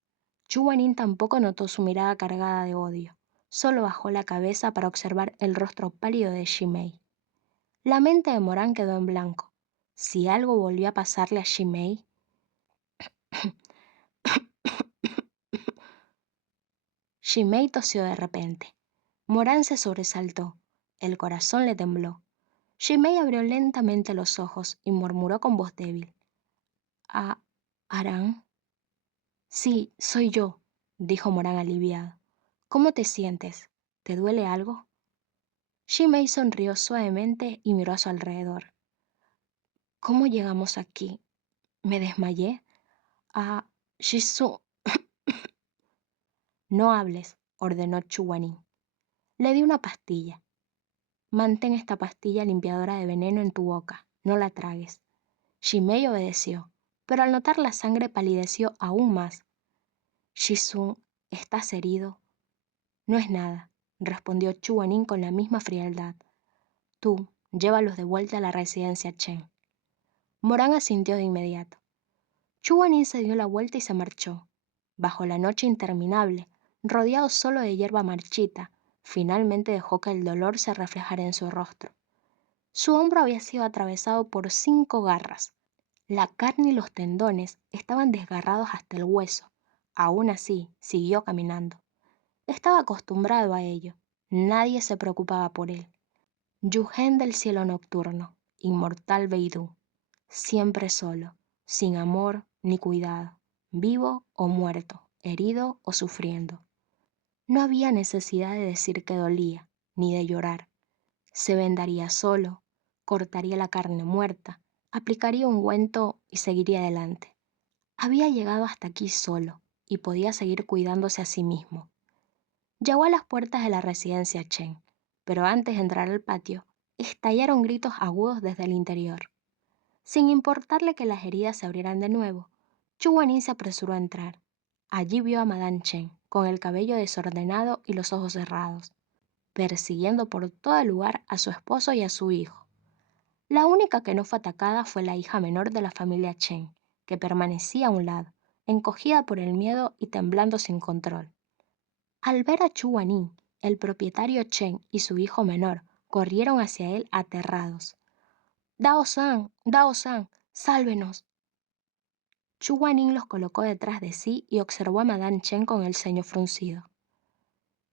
Chuguanin tampoco notó su mirada cargada de odio. Solo bajó la cabeza para observar el rostro pálido de Shimei. La mente de Morán quedó en blanco. Si algo volvió a pasarle a Shimei... Shimei tosió de repente. Morán se sobresaltó. El corazón le tembló. Shimei abrió lentamente los ojos y murmuró con voz débil. ¿Arán? Sí, soy yo, dijo Morán aliviado. ¿Cómo te sientes? ¿Te duele algo? Shimei sonrió suavemente y miró a su alrededor. ¿Cómo llegamos aquí? ¿Me desmayé? Shizu. No hables, ordenó Chuguanin. Le di una pastilla. Mantén esta pastilla limpiadora de veneno en tu boca, no la tragues. Shimei obedeció, pero al notar la sangre palideció aún más. Shizu, ¿estás herido? No es nada, respondió Chuguanin con la misma frialdad. Tú, llévalos de vuelta a la residencia Chen. Morán asintió de inmediato. Chuguanin se dio la vuelta y se marchó. Bajo la noche interminable, rodeado solo de hierba marchita, finalmente dejó que el dolor se reflejara en su rostro. Su hombro había sido atravesado por 5 garras. La carne y los tendones estaban desgarrados hasta el hueso. Aún así, siguió caminando. Estaba acostumbrado a ello. Nadie se preocupaba por él. Yugen del cielo nocturno, inmortal Beidou, siempre solo, sin amor ni cuidado, vivo o muerto, herido o sufriendo. No había necesidad de decir que dolía, ni de llorar. Se vendaría solo, cortaría la carne muerta, aplicaría ungüento y seguiría adelante. Había llegado hasta aquí solo y podía seguir cuidándose a sí mismo. Llegó a las puertas de la residencia Chen, pero antes de entrar al patio, estallaron gritos agudos desde el interior. Sin importarle que las heridas se abrieran de nuevo, Chuguanin se apresuró a entrar. Allí vio a Madame Chen, con el cabello desordenado y los ojos cerrados, persiguiendo por todo el lugar a su esposo y a su hijo. La única que no fue atacada fue la hija menor de la familia Chen, que permanecía a un lado, encogida por el miedo y temblando sin control. Al ver a Chuguanin, el propietario Chen y su hijo menor corrieron hacia él aterrados. Dao-san, Dao-san, sálvenos. Chuguanin los colocó detrás de sí y observó a Madame Chen con el ceño fruncido.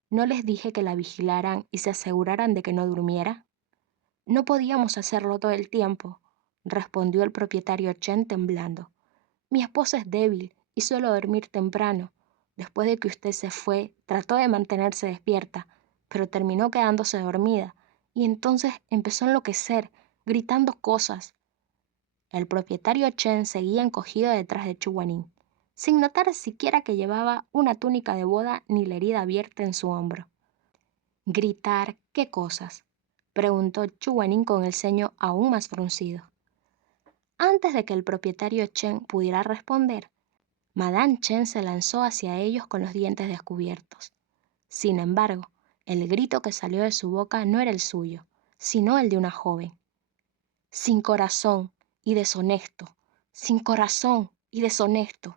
¿No les dije que la vigilaran y se aseguraran de que no durmiera? No podíamos hacerlo todo el tiempo, respondió el propietario Chen temblando. Mi esposa es débil y suele dormir temprano. Después de que usted se fue, trató de mantenerse despierta, pero terminó quedándose dormida, y entonces empezó a enloquecer, gritando cosas. El propietario Chen seguía encogido detrás de Chuguanin, sin notar siquiera que llevaba una túnica de boda ni la herida abierta en su hombro. ¿Gritar qué cosas?, preguntó Chuguanin con el ceño aún más fruncido. Antes de que el propietario Chen pudiera responder, Madame Chen se lanzó hacia ellos con los dientes descubiertos. Sin embargo, el grito que salió de su boca no era el suyo, sino el de una joven. Sin corazón y deshonesto, sin corazón y deshonesto,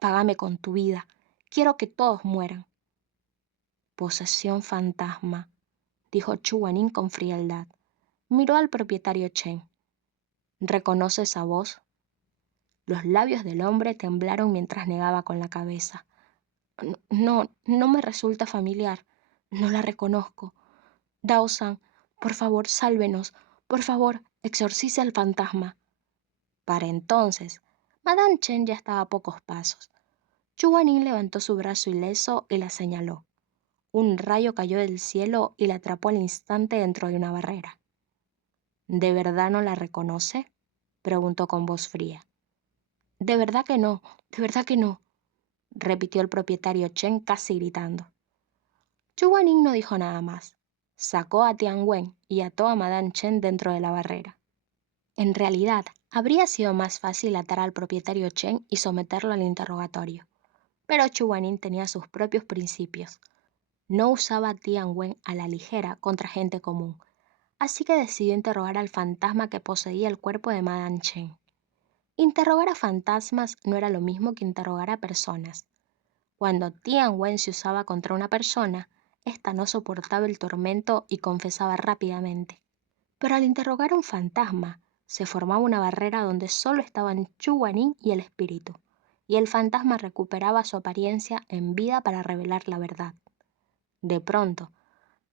págame con tu vida, quiero que todos mueran. Posesión fantasma, dijo Chuanin con frialdad. Miró al propietario Chen. ¿Reconoce esa voz? Los labios del hombre temblaron mientras negaba con la cabeza. No, no me resulta familiar. No la reconozco. Dao-san, por favor, sálvenos. Por favor, exorcice al fantasma. Para entonces, Madame Chen ya estaba a pocos pasos. Chuanin levantó su brazo ileso y la señaló. Un rayo cayó del cielo y la atrapó al instante dentro de una barrera. ¿De verdad no la reconoce?, preguntó con voz fría. De verdad que no, repitió el propietario Chen casi gritando. Chuanin no dijo nada más. Sacó a Tian Wen y ató a Madame Chen dentro de la barrera. En realidad, habría sido más fácil atar al propietario Chen y someterlo al interrogatorio. Pero Chuanin tenía sus propios principios. No usaba a Tian Wen a la ligera contra gente común, así que decidió interrogar al fantasma que poseía el cuerpo de Madame Chen. Interrogar a fantasmas no era lo mismo que interrogar a personas. Cuando Tian Wen se usaba contra una persona, ésta no soportaba el tormento y confesaba rápidamente. Pero al interrogar a un fantasma, se formaba una barrera donde solo estaban Chuanin y el espíritu, y el fantasma recuperaba su apariencia en vida para revelar la verdad. De pronto,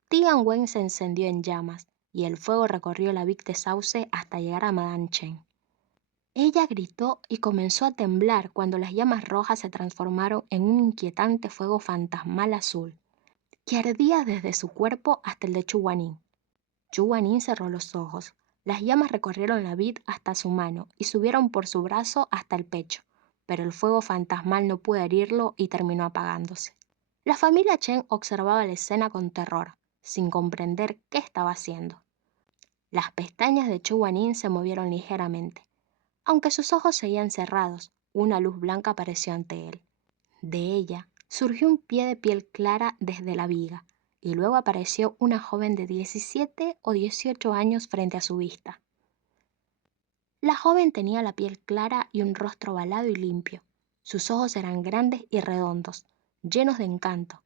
Tian Wen se encendió en llamas, y el fuego recorrió la Vic de Sauce hasta llegar a Madame Chen. Ella gritó y comenzó a temblar cuando las llamas rojas se transformaron en un inquietante fuego fantasmal azul, que ardía desde su cuerpo hasta el de Chuanin. Chuanin cerró los ojos. Las llamas recorrieron la vid hasta su mano y subieron por su brazo hasta el pecho, pero el fuego fantasmal no pudo herirlo y terminó apagándose. La familia Chen observaba la escena con terror, sin comprender qué estaba haciendo. Las pestañas de Chuanin se movieron ligeramente. Aunque sus ojos seguían cerrados, una luz blanca apareció ante él. De ella surgió un pie de piel clara desde la viga, y luego apareció una joven de 17 o 18 años frente a su vista. La joven tenía la piel clara y un rostro ovalado y limpio. Sus ojos eran grandes y redondos, llenos de encanto.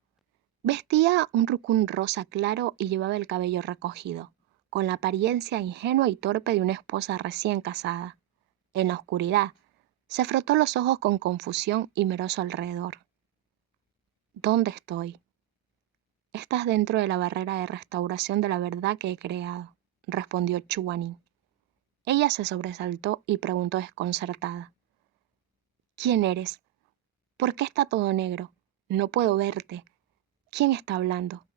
Vestía un rucún rosa claro y llevaba el cabello recogido, con la apariencia ingenua y torpe de una esposa recién casada. En la oscuridad, se frotó los ojos con confusión y miró a su alrededor. ¿Dónde estoy? Estás dentro de la barrera de restauración de la verdad que he creado, respondió Chuanin. Ella se sobresaltó y preguntó desconcertada. ¿Quién eres? ¿Por qué está todo negro? No puedo verte. ¿Quién está hablando?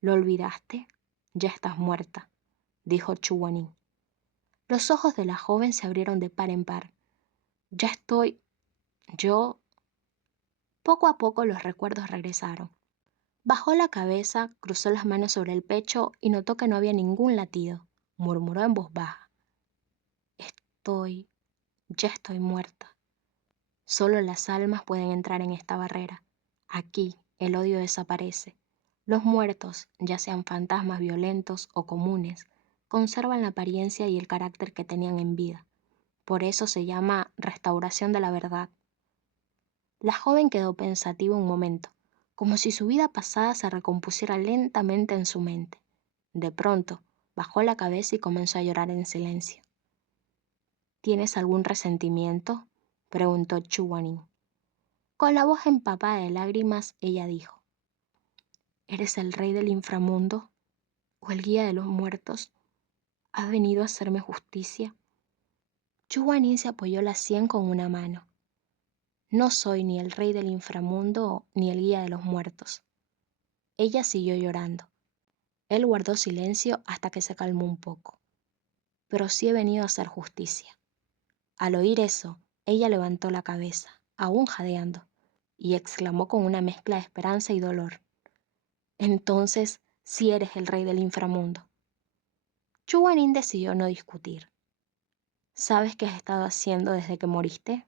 ¿Lo olvidaste? Ya estás muerta, dijo Chuanin. Los ojos de la joven se abrieron de par en par. Ya estoy... Yo... Poco a poco los recuerdos regresaron. Bajó la cabeza, cruzó las manos sobre el pecho y notó que no había ningún latido. Murmuró en voz baja. Ya estoy muerta. Solo las almas pueden entrar en esta barrera. Aquí el odio desaparece. Los muertos, ya sean fantasmas violentos o comunes, conservan la apariencia y el carácter que tenían en vida. Por eso se llama restauración de la verdad. La joven quedó pensativa un momento, como si su vida pasada se recompusiera lentamente en su mente. De pronto, bajó la cabeza y comenzó a llorar en silencio. ¿Tienes algún resentimiento?, preguntó Chuanin. Con la voz empapada de lágrimas, ella dijo, ¿eres el rey del inframundo o el guía de los muertos? ¿Has venido a hacerme justicia? Chuanin se apoyó la sien con una mano. No soy ni el rey del inframundo ni el guía de los muertos. Ella siguió llorando. Él guardó silencio hasta que se calmó un poco. Pero sí he venido a hacer justicia. Al oír eso, ella levantó la cabeza, aún jadeando, y exclamó con una mezcla de esperanza y dolor. Entonces, sí eres el rey del inframundo. Chuanin decidió no discutir. ¿Sabes qué has estado haciendo desde que moriste?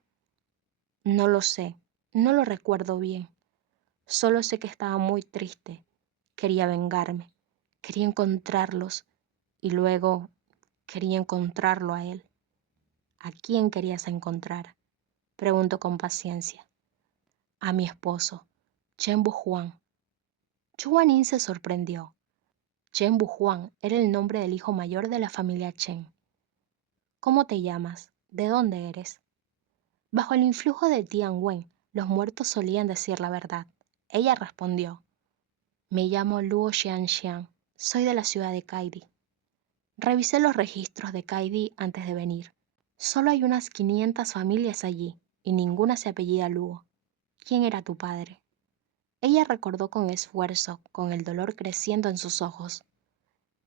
No lo sé, no lo recuerdo bien. Solo sé que estaba muy triste. Quería vengarme, quería encontrarlos y luego quería encontrarlo a él. ¿A quién querías encontrar?, preguntó con paciencia. A mi esposo, Chen Bu Huang. Chuanin se sorprendió. Chen Buhuang era el nombre del hijo mayor de la familia Chen. ¿Cómo te llamas? ¿De dónde eres? Bajo el influjo de Tian Wen, los muertos solían decir la verdad. Ella respondió: Me llamo Luo Xianxiang, soy de la ciudad de Kaidi. Revisé los registros de Kaidi antes de venir. Solo hay unas 500 familias allí y ninguna se apellida Luo. ¿Quién era tu padre? Ella recordó con esfuerzo, con el dolor creciendo en sus ojos.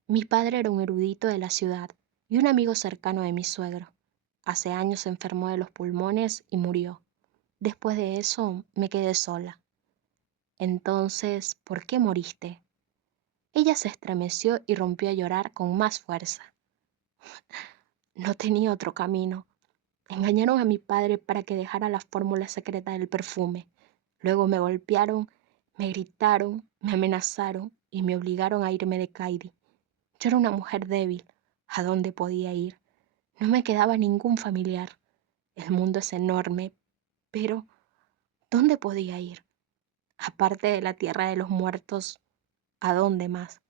Mi padre era un erudito de la ciudad y un amigo cercano de mi suegro. Hace años se enfermó de los pulmones y murió. Después de eso me quedé sola. Entonces, ¿por qué moriste? Ella se estremeció y rompió a llorar con más fuerza. No tenía otro camino. Engañaron a mi padre para que dejara la fórmula secreta del perfume. Luego me golpearon, me gritaron, me amenazaron y me obligaron a irme de Kaidi. Yo era una mujer débil. ¿A dónde podía ir? No me quedaba ningún familiar. El mundo es enorme, pero ¿dónde podía ir? Aparte de la tierra de los muertos, ¿a dónde más?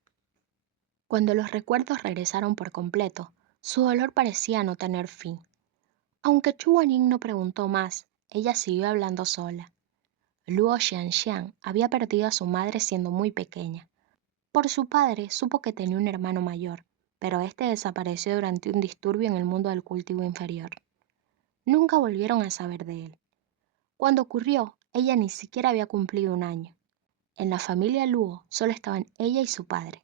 Cuando los recuerdos regresaron por completo, su dolor parecía no tener fin. Aunque Chu Wanning no preguntó más, ella siguió hablando sola. Luo Xianxiang había perdido a su madre siendo muy pequeña. Por su padre supo que tenía un hermano mayor, pero este desapareció durante un disturbio en el mundo del cultivo inferior. Nunca volvieron a saber de él. Cuando ocurrió, ella ni siquiera había cumplido un año. En la familia Luo solo estaban ella y su padre,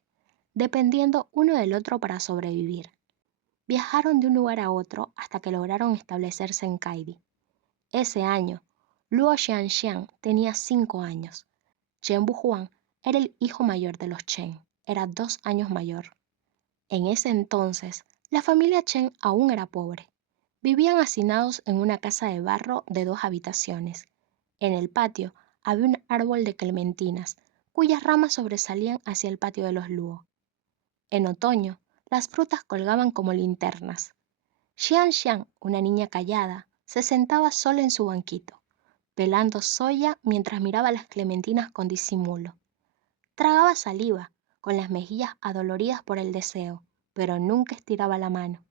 dependiendo uno del otro para sobrevivir. Viajaron de un lugar a otro hasta que lograron establecerse en Kaidi. Ese año, Luo Xianxiang tenía 5 años. Chen Buhuang era el hijo mayor de los Chen, era 2 años mayor. En ese entonces, la familia Chen aún era pobre. Vivían hacinados en una casa de barro de 2 habitaciones. En el patio había un árbol de clementinas, cuyas ramas sobresalían hacia el patio de los Luo. En otoño, las frutas colgaban como linternas. Xianxiang, una niña callada, se sentaba sola en su banquito, pelando soya mientras miraba las clementinas con disimulo. Tragaba saliva, con las mejillas adoloridas por el deseo, pero nunca estiraba la mano.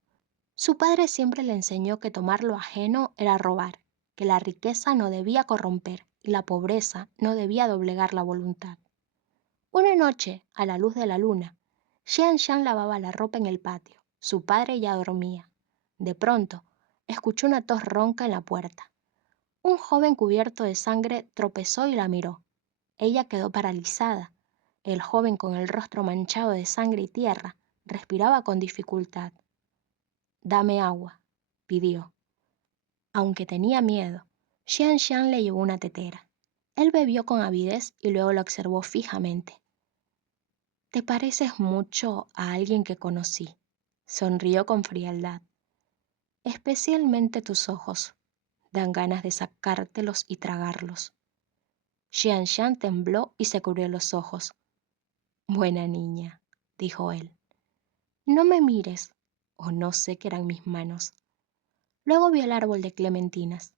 Su padre siempre le enseñó que tomar lo ajeno era robar, que la riqueza no debía corromper y la pobreza no debía doblegar la voluntad. Una noche, a la luz de la luna, Xianxiang lavaba la ropa en el patio. Su padre ya dormía. De pronto, escuchó una tos ronca en la puerta. Un joven cubierto de sangre tropezó y la miró. Ella quedó paralizada. El joven, con el rostro manchado de sangre y tierra, respiraba con dificultad. «Dame agua», pidió. Aunque tenía miedo, Xianxiang le llevó una tetera. Él bebió con avidez y luego lo observó fijamente. «Te pareces mucho a alguien que conocí», sonrió con frialdad. «Especialmente tus ojos. Dan ganas de sacártelos y tragarlos». Xianxiang tembló y se cubrió los ojos. «Buena niña», dijo él. «No me mires», o no sé qué eran mis manos. Luego vio el árbol de clementinas.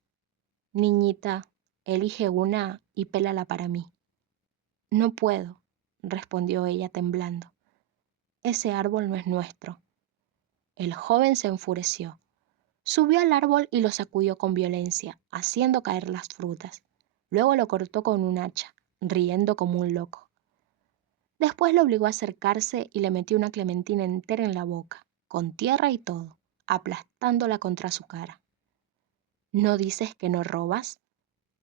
«Niñita, elige una y pélala para mí». «No puedo», respondió ella temblando. «Ese árbol no es nuestro». El joven se enfureció. Subió al árbol y lo sacudió con violencia, haciendo caer las frutas. Luego lo cortó con un hacha, riendo como un loco. Después lo obligó a acercarse y le metió una clementina entera en la boca, con tierra y todo, aplastándola contra su cara. «¿No dices que no robas?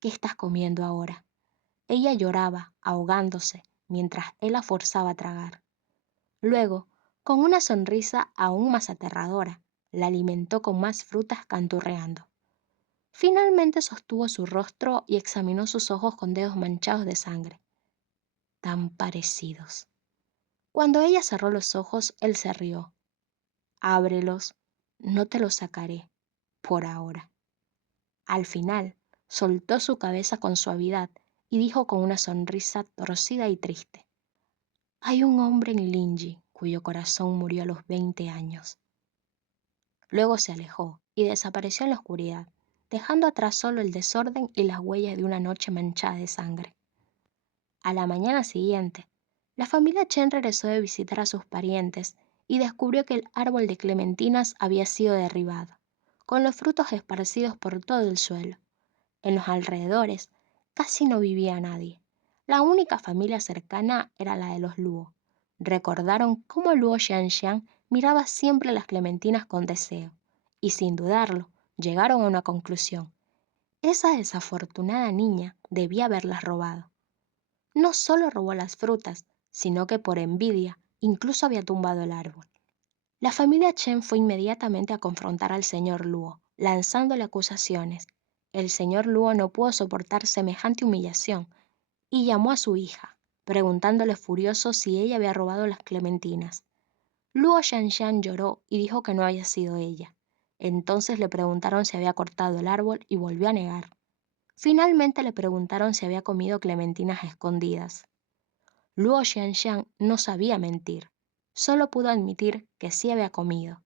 ¿Qué estás comiendo ahora?» Ella lloraba, ahogándose, mientras él la forzaba a tragar. Luego, con una sonrisa aún más aterradora, la alimentó con más frutas canturreando. Finalmente sostuvo su rostro y examinó sus ojos con dedos manchados de sangre. Tan parecidos. Cuando ella cerró los ojos, él se rió. «Ábrelos, no te los sacaré, por ahora». Al final, soltó su cabeza con suavidad y dijo con una sonrisa torcida y triste: «Hay un hombre en Linji cuyo corazón murió a los 20 años». Luego se alejó y desapareció en la oscuridad, dejando atrás solo el desorden y las huellas de una noche manchada de sangre. A la mañana siguiente, La familia Chen regresó de visitar a sus parientes y descubrió que el árbol de clementinas había sido derribado, con los frutos esparcidos por todo el suelo. En los alrededores casi no vivía nadie. La única familia cercana era la de los Luo. Recordaron cómo Luo Xianxiang miraba siempre las clementinas con deseo, y sin dudarlo, llegaron a una conclusión. Esa desafortunada niña debía haberlas robado. No solo robó las frutas, sino que por envidia incluso había tumbado el árbol. La familia Chen fue inmediatamente a confrontar al señor Luo, lanzándole acusaciones. El señor Luo no pudo soportar semejante humillación y llamó a su hija, preguntándole furioso si ella había robado las clementinas. Luo Shanshan lloró y dijo que no había sido ella. Entonces le preguntaron si había cortado el árbol y volvió a negar. Finalmente le preguntaron si había comido clementinas a escondidas. Luo Xianxiang no sabía mentir, solo pudo admitir que sí había comido.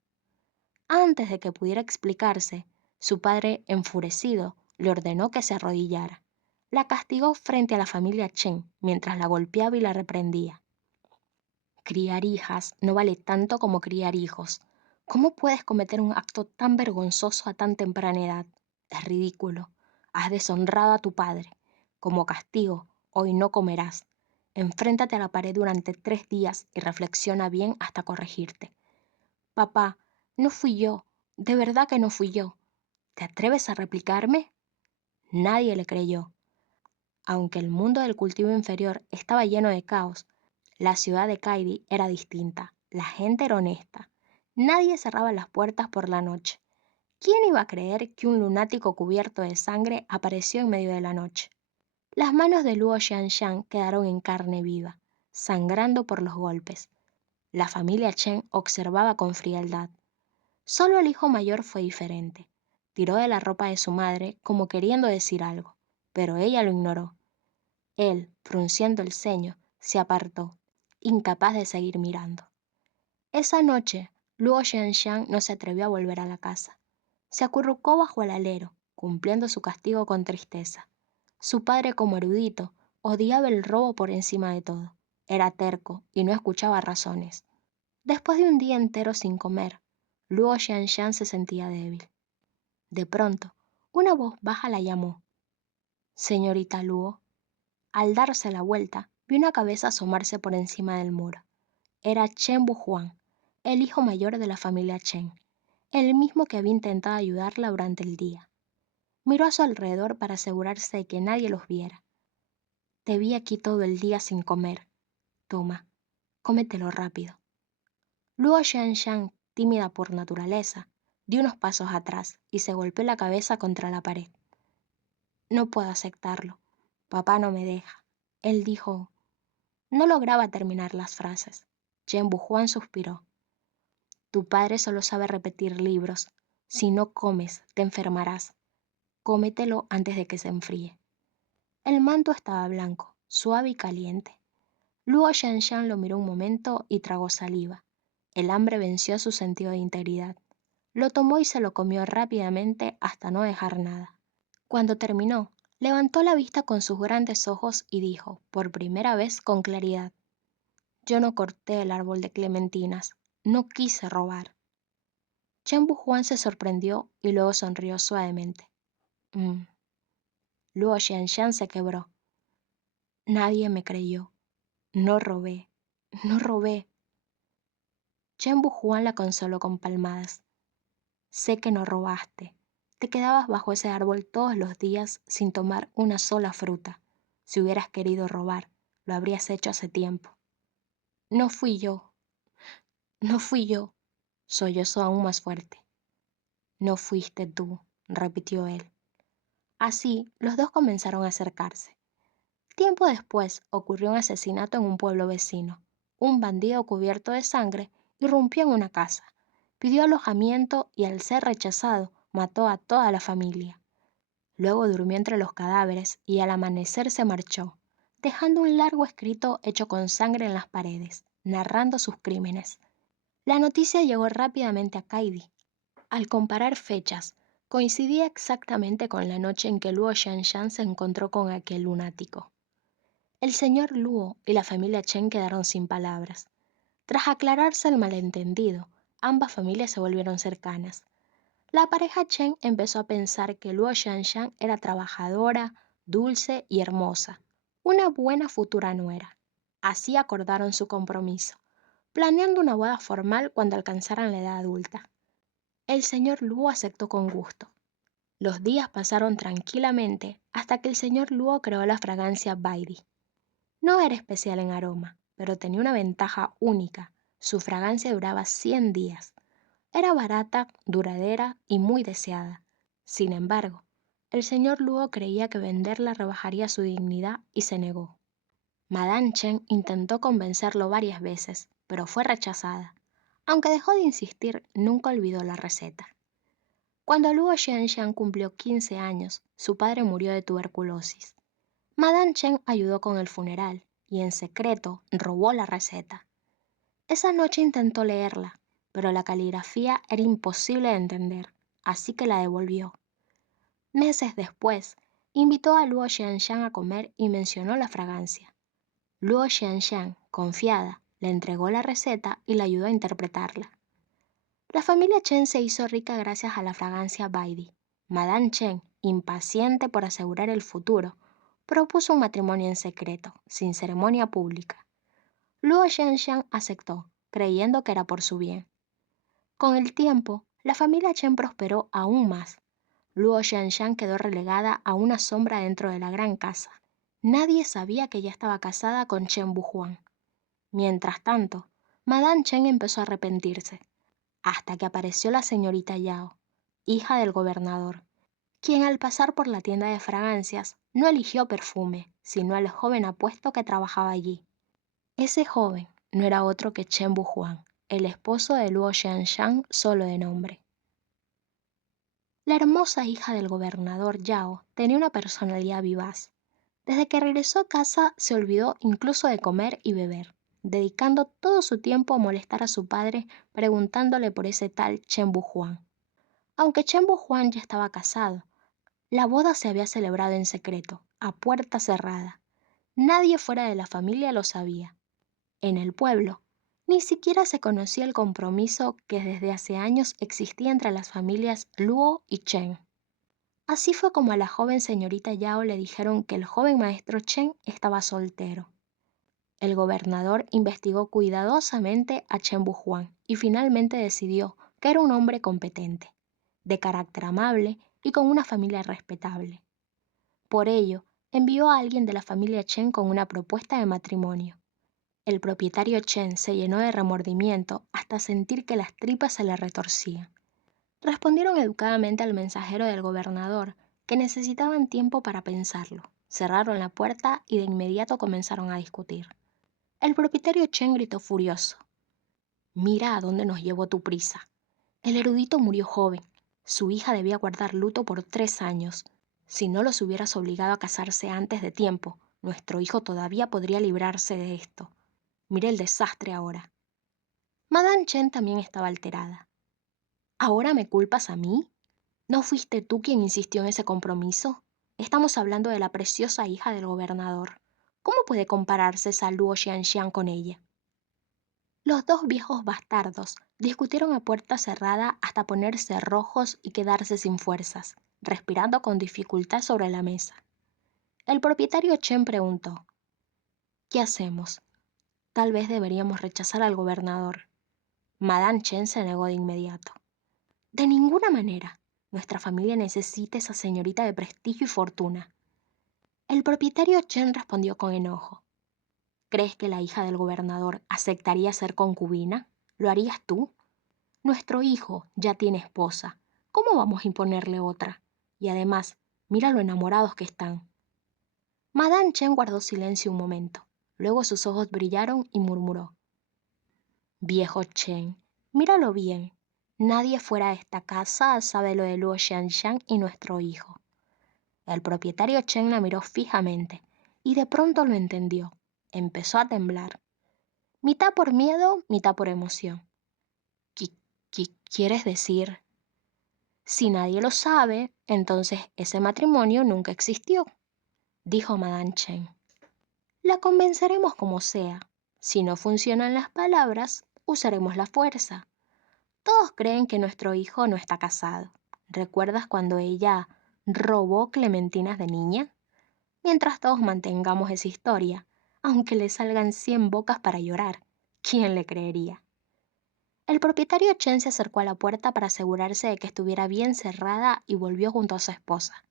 Antes de que pudiera explicarse, su padre, enfurecido, le ordenó que se arrodillara. La castigó frente a la familia Chen mientras la golpeaba y la reprendía. Criar hijas no vale tanto como criar hijos. ¿Cómo puedes cometer un acto tan vergonzoso a tan temprana edad? Es ridículo. Has deshonrado a tu padre. Como castigo, hoy no comerás. Enfréntate a la pared durante 3 días y reflexiona bien hasta corregirte. Papá, no fui yo. De verdad que no fui yo. ¿Te atreves a replicarme? Nadie le creyó. Aunque el mundo del cultivo inferior estaba lleno de caos, la ciudad de Kaidi era distinta. La gente era honesta. Nadie cerraba las puertas por la noche. ¿Quién iba a creer que un lunático cubierto de sangre apareció en medio de la noche? Las manos de Luo Xianxiang quedaron en carne viva, sangrando por los golpes. La familia Chen observaba con frialdad. Solo el hijo mayor fue diferente. Tiró de la ropa de su madre como queriendo decir algo, pero ella lo ignoró. Él, frunciendo el ceño, se apartó, incapaz de seguir mirando. Esa noche, Luo Xianxiang no se atrevió a volver a la casa. Se acurrucó bajo el alero, cumpliendo su castigo con tristeza. Su padre, como erudito, odiaba el robo por encima de todo. Era terco y no escuchaba razones. Después de un día entero sin comer, Luo Xianxiang se sentía débil. De pronto, una voz baja la llamó. Señorita Luo. Al darse la vuelta, vio una cabeza asomarse por encima del muro. Era Chen Buhuang, el hijo mayor de la familia Chen, el mismo que había intentado ayudarla durante el día. Miró a su alrededor para asegurarse de que nadie los viera. Te vi aquí todo el día sin comer. Toma, cómetelo rápido. Luo Xianxiang, tímida por naturaleza, dio unos pasos atrás y se golpeó la cabeza contra la pared. No puedo aceptarlo. Papá no me deja. Él dijo. No lograba terminar las frases. Chen Bujuan suspiró. Tu padre solo sabe repetir libros. Si no comes, te enfermarás. Cómetelo antes de que se enfríe. El manto estaba blanco, suave y caliente. Luo Shanshan lo miró un momento y tragó saliva. El hambre venció su sentido de integridad. Lo tomó y se lo comió rápidamente hasta no dejar nada. Cuando terminó, levantó la vista con sus grandes ojos y dijo, por primera vez con claridad, yo no corté el árbol de clementinas, no quise robar. Chen Bujuan se sorprendió y luego sonrió suavemente. Mm. Luo Xianshan se quebró. Nadie me creyó. No robé, no robé. Chen Bujuan la consoló con palmadas. Sé que no robaste. Te quedabas bajo ese árbol todos los días sin tomar una sola fruta. Si hubieras querido robar, lo habrías hecho hace tiempo. No fui yo, no fui yo, sollozó aún más fuerte. No fuiste tú, repitió él. Así, los dos comenzaron a acercarse. Tiempo después ocurrió un asesinato en un pueblo vecino. Un bandido cubierto de sangre irrumpió en una casa, pidió alojamiento y al ser rechazado mató a toda la familia. Luego durmió entre los cadáveres y al amanecer se marchó, dejando un largo escrito hecho con sangre en las paredes, narrando sus crímenes. La noticia llegó rápidamente a Kaidi. Al comparar fechas, coincidía exactamente con la noche en que Luo Shanshan se encontró con aquel lunático. El señor Luo y la familia Chen quedaron sin palabras. Tras aclararse el malentendido, ambas familias se volvieron cercanas. La pareja Chen empezó a pensar que Luo Xianshan era trabajadora, dulce y hermosa, una buena futura nuera. Así acordaron su compromiso, planeando una boda formal cuando alcanzaran la edad adulta. El señor Luo aceptó con gusto. Los días pasaron tranquilamente hasta que el señor Luo creó la fragancia Baidi. No era especial en aroma, pero tenía una ventaja única. Su fragancia duraba 100 días. Era barata, duradera y muy deseada. Sin embargo, el señor Luo creía que venderla rebajaría su dignidad y se negó. Madame Chen intentó convencerlo varias veces, pero fue rechazada. Aunque dejó de insistir, nunca olvidó la receta. Cuando Luo Xianshan cumplió 15 años, su padre murió de tuberculosis. Madame Chen ayudó con el funeral y en secreto robó la receta. Esa noche intentó leerla, pero la caligrafía era imposible de entender, así que la devolvió. Meses después, invitó a Luo Xianshan a comer y mencionó la fragancia. Luo Xianshan, confiada, le entregó la receta y la ayudó a interpretarla. La familia Chen se hizo rica gracias a la fragancia Baidi. Madame Chen, impaciente por asegurar el futuro, propuso un matrimonio en secreto, sin ceremonia pública. Luo Xianshan aceptó, creyendo que era por su bien. Con el tiempo, la familia Chen prosperó aún más. Luo Xianshan quedó relegada a una sombra dentro de la gran casa. Nadie sabía que ella estaba casada con Chen Buhuang. Mientras tanto, Madame Chen empezó a arrepentirse, hasta que apareció la señorita Yao, hija del gobernador, quien al pasar por la tienda de fragancias no eligió perfume, sino al joven apuesto que trabajaba allí. Ese joven no era otro que Chen Buhuang, el esposo de Luo Xianshan solo de nombre. La hermosa hija del gobernador Yao tenía una personalidad vivaz. Desde que regresó a casa se olvidó incluso de comer y beber, dedicando todo su tiempo a molestar a su padre preguntándole por ese tal Chen Buhuang. Aunque Chen Buhuang ya estaba casado, la boda se había celebrado en secreto, a puerta cerrada. Nadie fuera de la familia lo sabía. En el pueblo, ni siquiera se conocía el compromiso que desde hace años existía entre las familias Luo y Chen. Así fue como a la joven señorita Yao le dijeron que el joven maestro Chen estaba soltero. El gobernador investigó cuidadosamente a Chen Buhuang y finalmente decidió que era un hombre competente, de carácter amable y con una familia respetable. Por ello, envió a alguien de la familia Chen con una propuesta de matrimonio. El propietario Chen se llenó de remordimiento hasta sentir que las tripas se le retorcían. Respondieron educadamente al mensajero del gobernador que necesitaban tiempo para pensarlo. Cerraron la puerta y de inmediato comenzaron a discutir. El propietario Chen gritó furioso: «Mira a dónde nos llevó tu prisa. El erudito murió joven. Su hija debía guardar luto por 3 años. Si no los hubieras obligado a casarse antes de tiempo, nuestro hijo todavía podría librarse de esto. Mira el desastre ahora». Madame Chen también estaba alterada. ¿Ahora me culpas a mí? ¿No fuiste tú quien insistió en ese compromiso? Estamos hablando de la preciosa hija del gobernador. ¿Cómo puede compararse esa Luo Xianxian con ella? Los dos viejos bastardos discutieron a puerta cerrada hasta ponerse rojos y quedarse sin fuerzas, respirando con dificultad sobre la mesa. El propietario Chen preguntó: «¿Qué hacemos? Tal vez deberíamos rechazar al gobernador». Madame Chen se negó de inmediato. «De ninguna manera. Nuestra familia necesita esa señorita de prestigio y fortuna». El propietario Chen respondió con enojo: «¿Crees que la hija del gobernador aceptaría ser concubina? ¿Lo harías tú? Nuestro hijo ya tiene esposa. ¿Cómo vamos a imponerle otra? Y además, mira lo enamorados que están». Madame Chen guardó silencio un momento. Luego sus ojos brillaron y murmuró: «Viejo Chen, míralo bien. Nadie fuera de esta casa sabe lo de Luo Xianshan y nuestro hijo». El propietario Chen la miró fijamente y de pronto lo entendió. Empezó a temblar, mitad por miedo, mitad por emoción. ¿Quieres decir? Si nadie lo sabe, entonces ese matrimonio nunca existió», dijo Madame Chen. La convenceremos como sea. Si no funcionan las palabras, usaremos la fuerza. Todos creen que nuestro hijo no está casado. ¿Recuerdas cuando ella robó clementinas de niña? Mientras todos mantengamos esa historia, aunque le salgan 100 bocas para llorar, ¿quién le creería? El propietario Chen se acercó a la puerta para asegurarse de que estuviera bien cerrada y volvió junto a su esposa.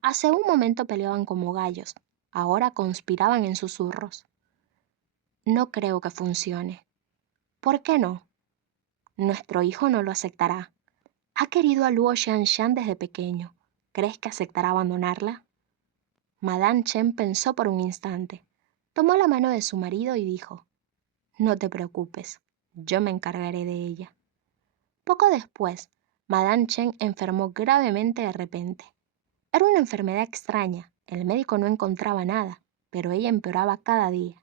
Hace un momento peleaban como gallos, ahora conspiraban en susurros. No creo que funcione. ¿Por qué no? Nuestro hijo no lo aceptará. Ha querido a Luo Xianshan desde pequeño. ¿Crees que aceptará abandonarla? Madame Chen pensó por un instante. Tomó la mano de su marido y dijo, no te preocupes, yo me encargaré de ella. Poco después, Madame Chen enfermó gravemente de repente. Era una enfermedad extraña, el médico no encontraba nada, pero ella empeoraba cada día.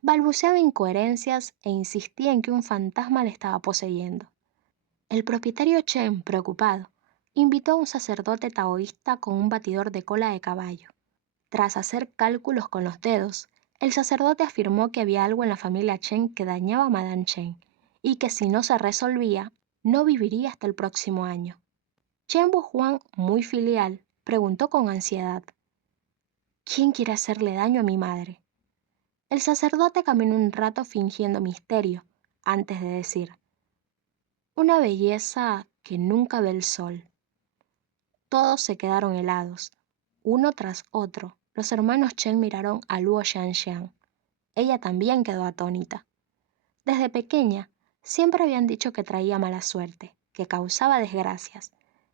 Balbuceaba incoherencias e insistía en que un fantasma le estaba poseyendo. El propietario Chen, preocupado, invitó a un sacerdote taoísta con un batidor de cola de caballo. Tras hacer cálculos con los dedos, el sacerdote afirmó que había algo en la familia Chen que dañaba a Madame Chen y que si no se resolvía, no viviría hasta el próximo año. Chen Bujuan, muy filial, preguntó con ansiedad, ¿quién quiere hacerle daño a mi madre? El sacerdote caminó un rato fingiendo misterio, antes de decir, una belleza que nunca ve el sol. Todos se quedaron helados. Uno tras otro, los hermanos Chen miraron a Luo Xianxian. Ella también quedó atónita. Desde pequeña, siempre habían dicho que traía mala suerte, que causaba desgracias,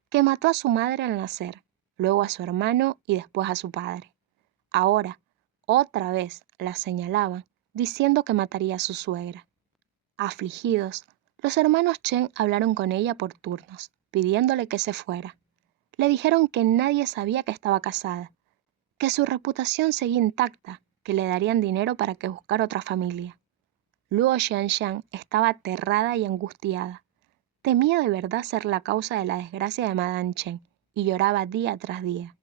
que mató a su madre al nacer, luego a su hermano y después a su padre. Ahora, otra vez la señalaban, diciendo que mataría a su suegra. Afligidos, los hermanos Chen hablaron con ella por turnos, pidiéndole que se fuera. Le dijeron que nadie sabía que estaba casada, que su reputación seguía intacta, que le darían dinero para que buscara otra familia. Luo Xianshan estaba aterrada y angustiada. Temía de verdad ser la causa de la desgracia de Madame Chen y lloraba día tras día.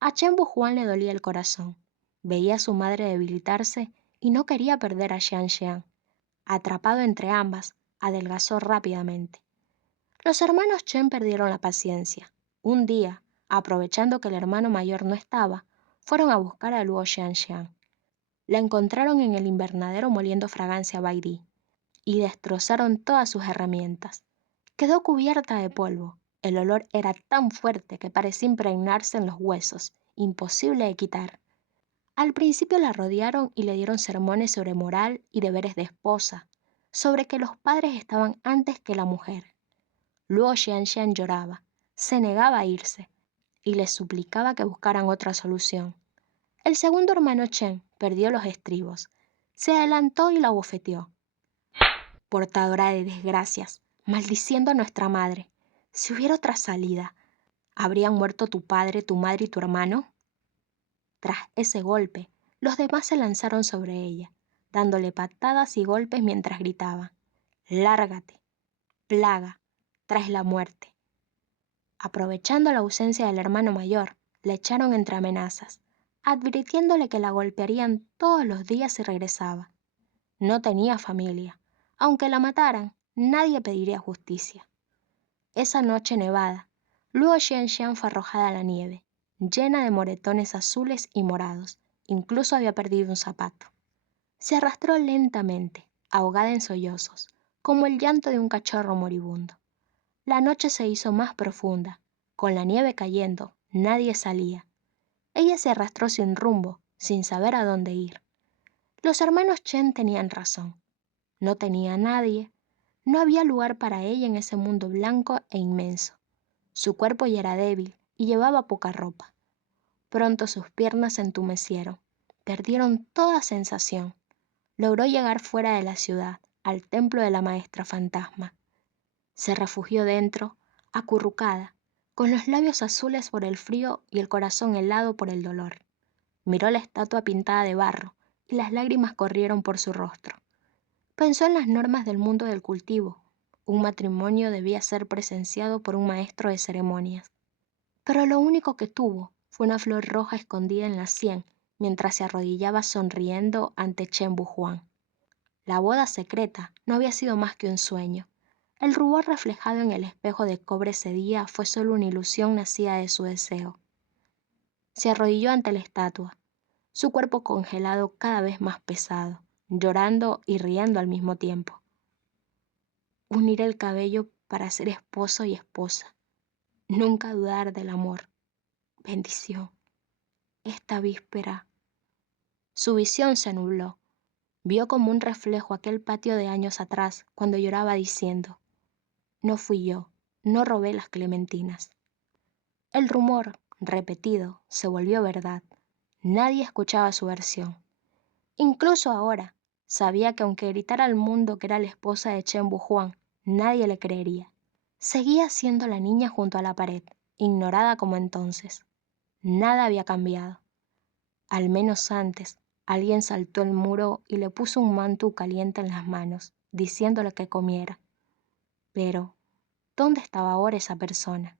A Chen Bujuan le dolía el corazón. Veía a su madre debilitarse y no quería perder a Xianshan. Atrapado entre ambas, adelgazó rápidamente. Los hermanos Chen perdieron la paciencia. Un día, aprovechando que el hermano mayor no estaba, fueron a buscar a Luo Xianshan. La encontraron en el invernadero moliendo fragancia Baidí y destrozaron todas sus herramientas. Quedó cubierta de polvo. El olor era tan fuerte que parecía impregnarse en los huesos, imposible de quitar. Al principio la rodearon y le dieron sermones sobre moral y deberes de esposa, sobre que los padres estaban antes que la mujer. Luego Xianshan lloraba, se negaba a irse y les suplicaba que buscaran otra solución. El segundo hermano Chen perdió los estribos, se adelantó y la bofeteó. Portadora de desgracias, maldiciendo a nuestra madre. Si hubiera otra salida, ¿habrían muerto tu padre, tu madre y tu hermano? Tras ese golpe, los demás se lanzaron sobre ella, dándole patadas y golpes mientras gritaban, «Lárgate, plaga, traes la muerte». Aprovechando la ausencia del hermano mayor, le echaron entre amenazas, advirtiéndole que la golpearían todos los días si regresaba. No tenía familia. Aunque la mataran, nadie pediría justicia. Esa noche nevada, Luo Xianxian fue arrojada a la nieve, llena de moretones azules y morados. Incluso había perdido un zapato. Se arrastró lentamente, ahogada en sollozos, como el llanto de un cachorro moribundo. La noche se hizo más profunda. Con la nieve cayendo, nadie salía. Ella se arrastró sin rumbo, sin saber a dónde ir. Los hermanos Chen tenían razón. No tenía a nadie. No había lugar para ella en ese mundo blanco e inmenso. Su cuerpo ya era débil y llevaba poca ropa. Pronto sus piernas se entumecieron. Perdieron toda sensación. Logró llegar fuera de la ciudad, al templo de la maestra fantasma. Se refugió dentro, acurrucada, con los labios azules por el frío y el corazón helado por el dolor. Miró la estatua pintada de barro y las lágrimas corrieron por su rostro. Pensó en las normas del mundo del cultivo. Un matrimonio debía ser presenciado por un maestro de ceremonias. Pero lo único que tuvo fue una flor roja escondida en la sien mientras se arrodillaba sonriendo ante Chen Bujuan. La boda secreta no había sido más que un sueño. El rubor reflejado en el espejo de cobre ese día fue solo una ilusión nacida de su deseo. Se arrodilló ante la estatua, su cuerpo congelado cada vez más pesado, llorando y riendo al mismo tiempo. Unir el cabello para ser esposo y esposa. Nunca dudar del amor. Bendición. Esta víspera. Su visión se nubló. Vio como un reflejo aquel patio de años atrás, cuando lloraba diciendo: no fui yo, no robé las clementinas. El rumor, repetido, se volvió verdad. Nadie escuchaba su versión. Incluso ahora, sabía que aunque gritara al mundo que era la esposa de Chen Bujuan, nadie le creería. Seguía siendo la niña junto a la pared, ignorada como entonces. Nada había cambiado. Al menos antes, alguien saltó el muro y le puso un manto caliente en las manos, diciéndole que comiera. Pero, ¿dónde estaba ahora esa persona?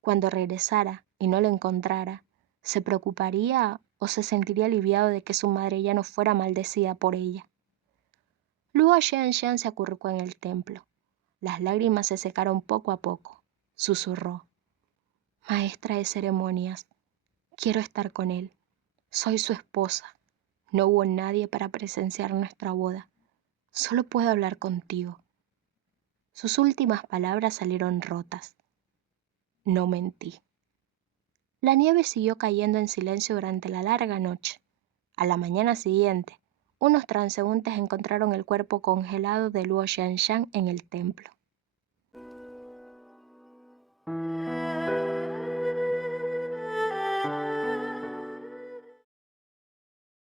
Cuando regresara y no lo encontrara, ¿se preocuparía o se sentiría aliviado de que su madre ya no fuera maldecida por ella? Luego Xian se acurrucó en el templo. Las lágrimas se secaron poco a poco. Susurró: maestra de ceremonias, quiero estar con él. Soy su esposa. No hubo nadie para presenciar nuestra boda. Solo puedo hablar contigo. Sus últimas palabras salieron rotas. No mentí. La nieve siguió cayendo en silencio durante la larga noche. A la mañana siguiente, unos transeúntes encontraron el cuerpo congelado de Luo Xianshan en el templo.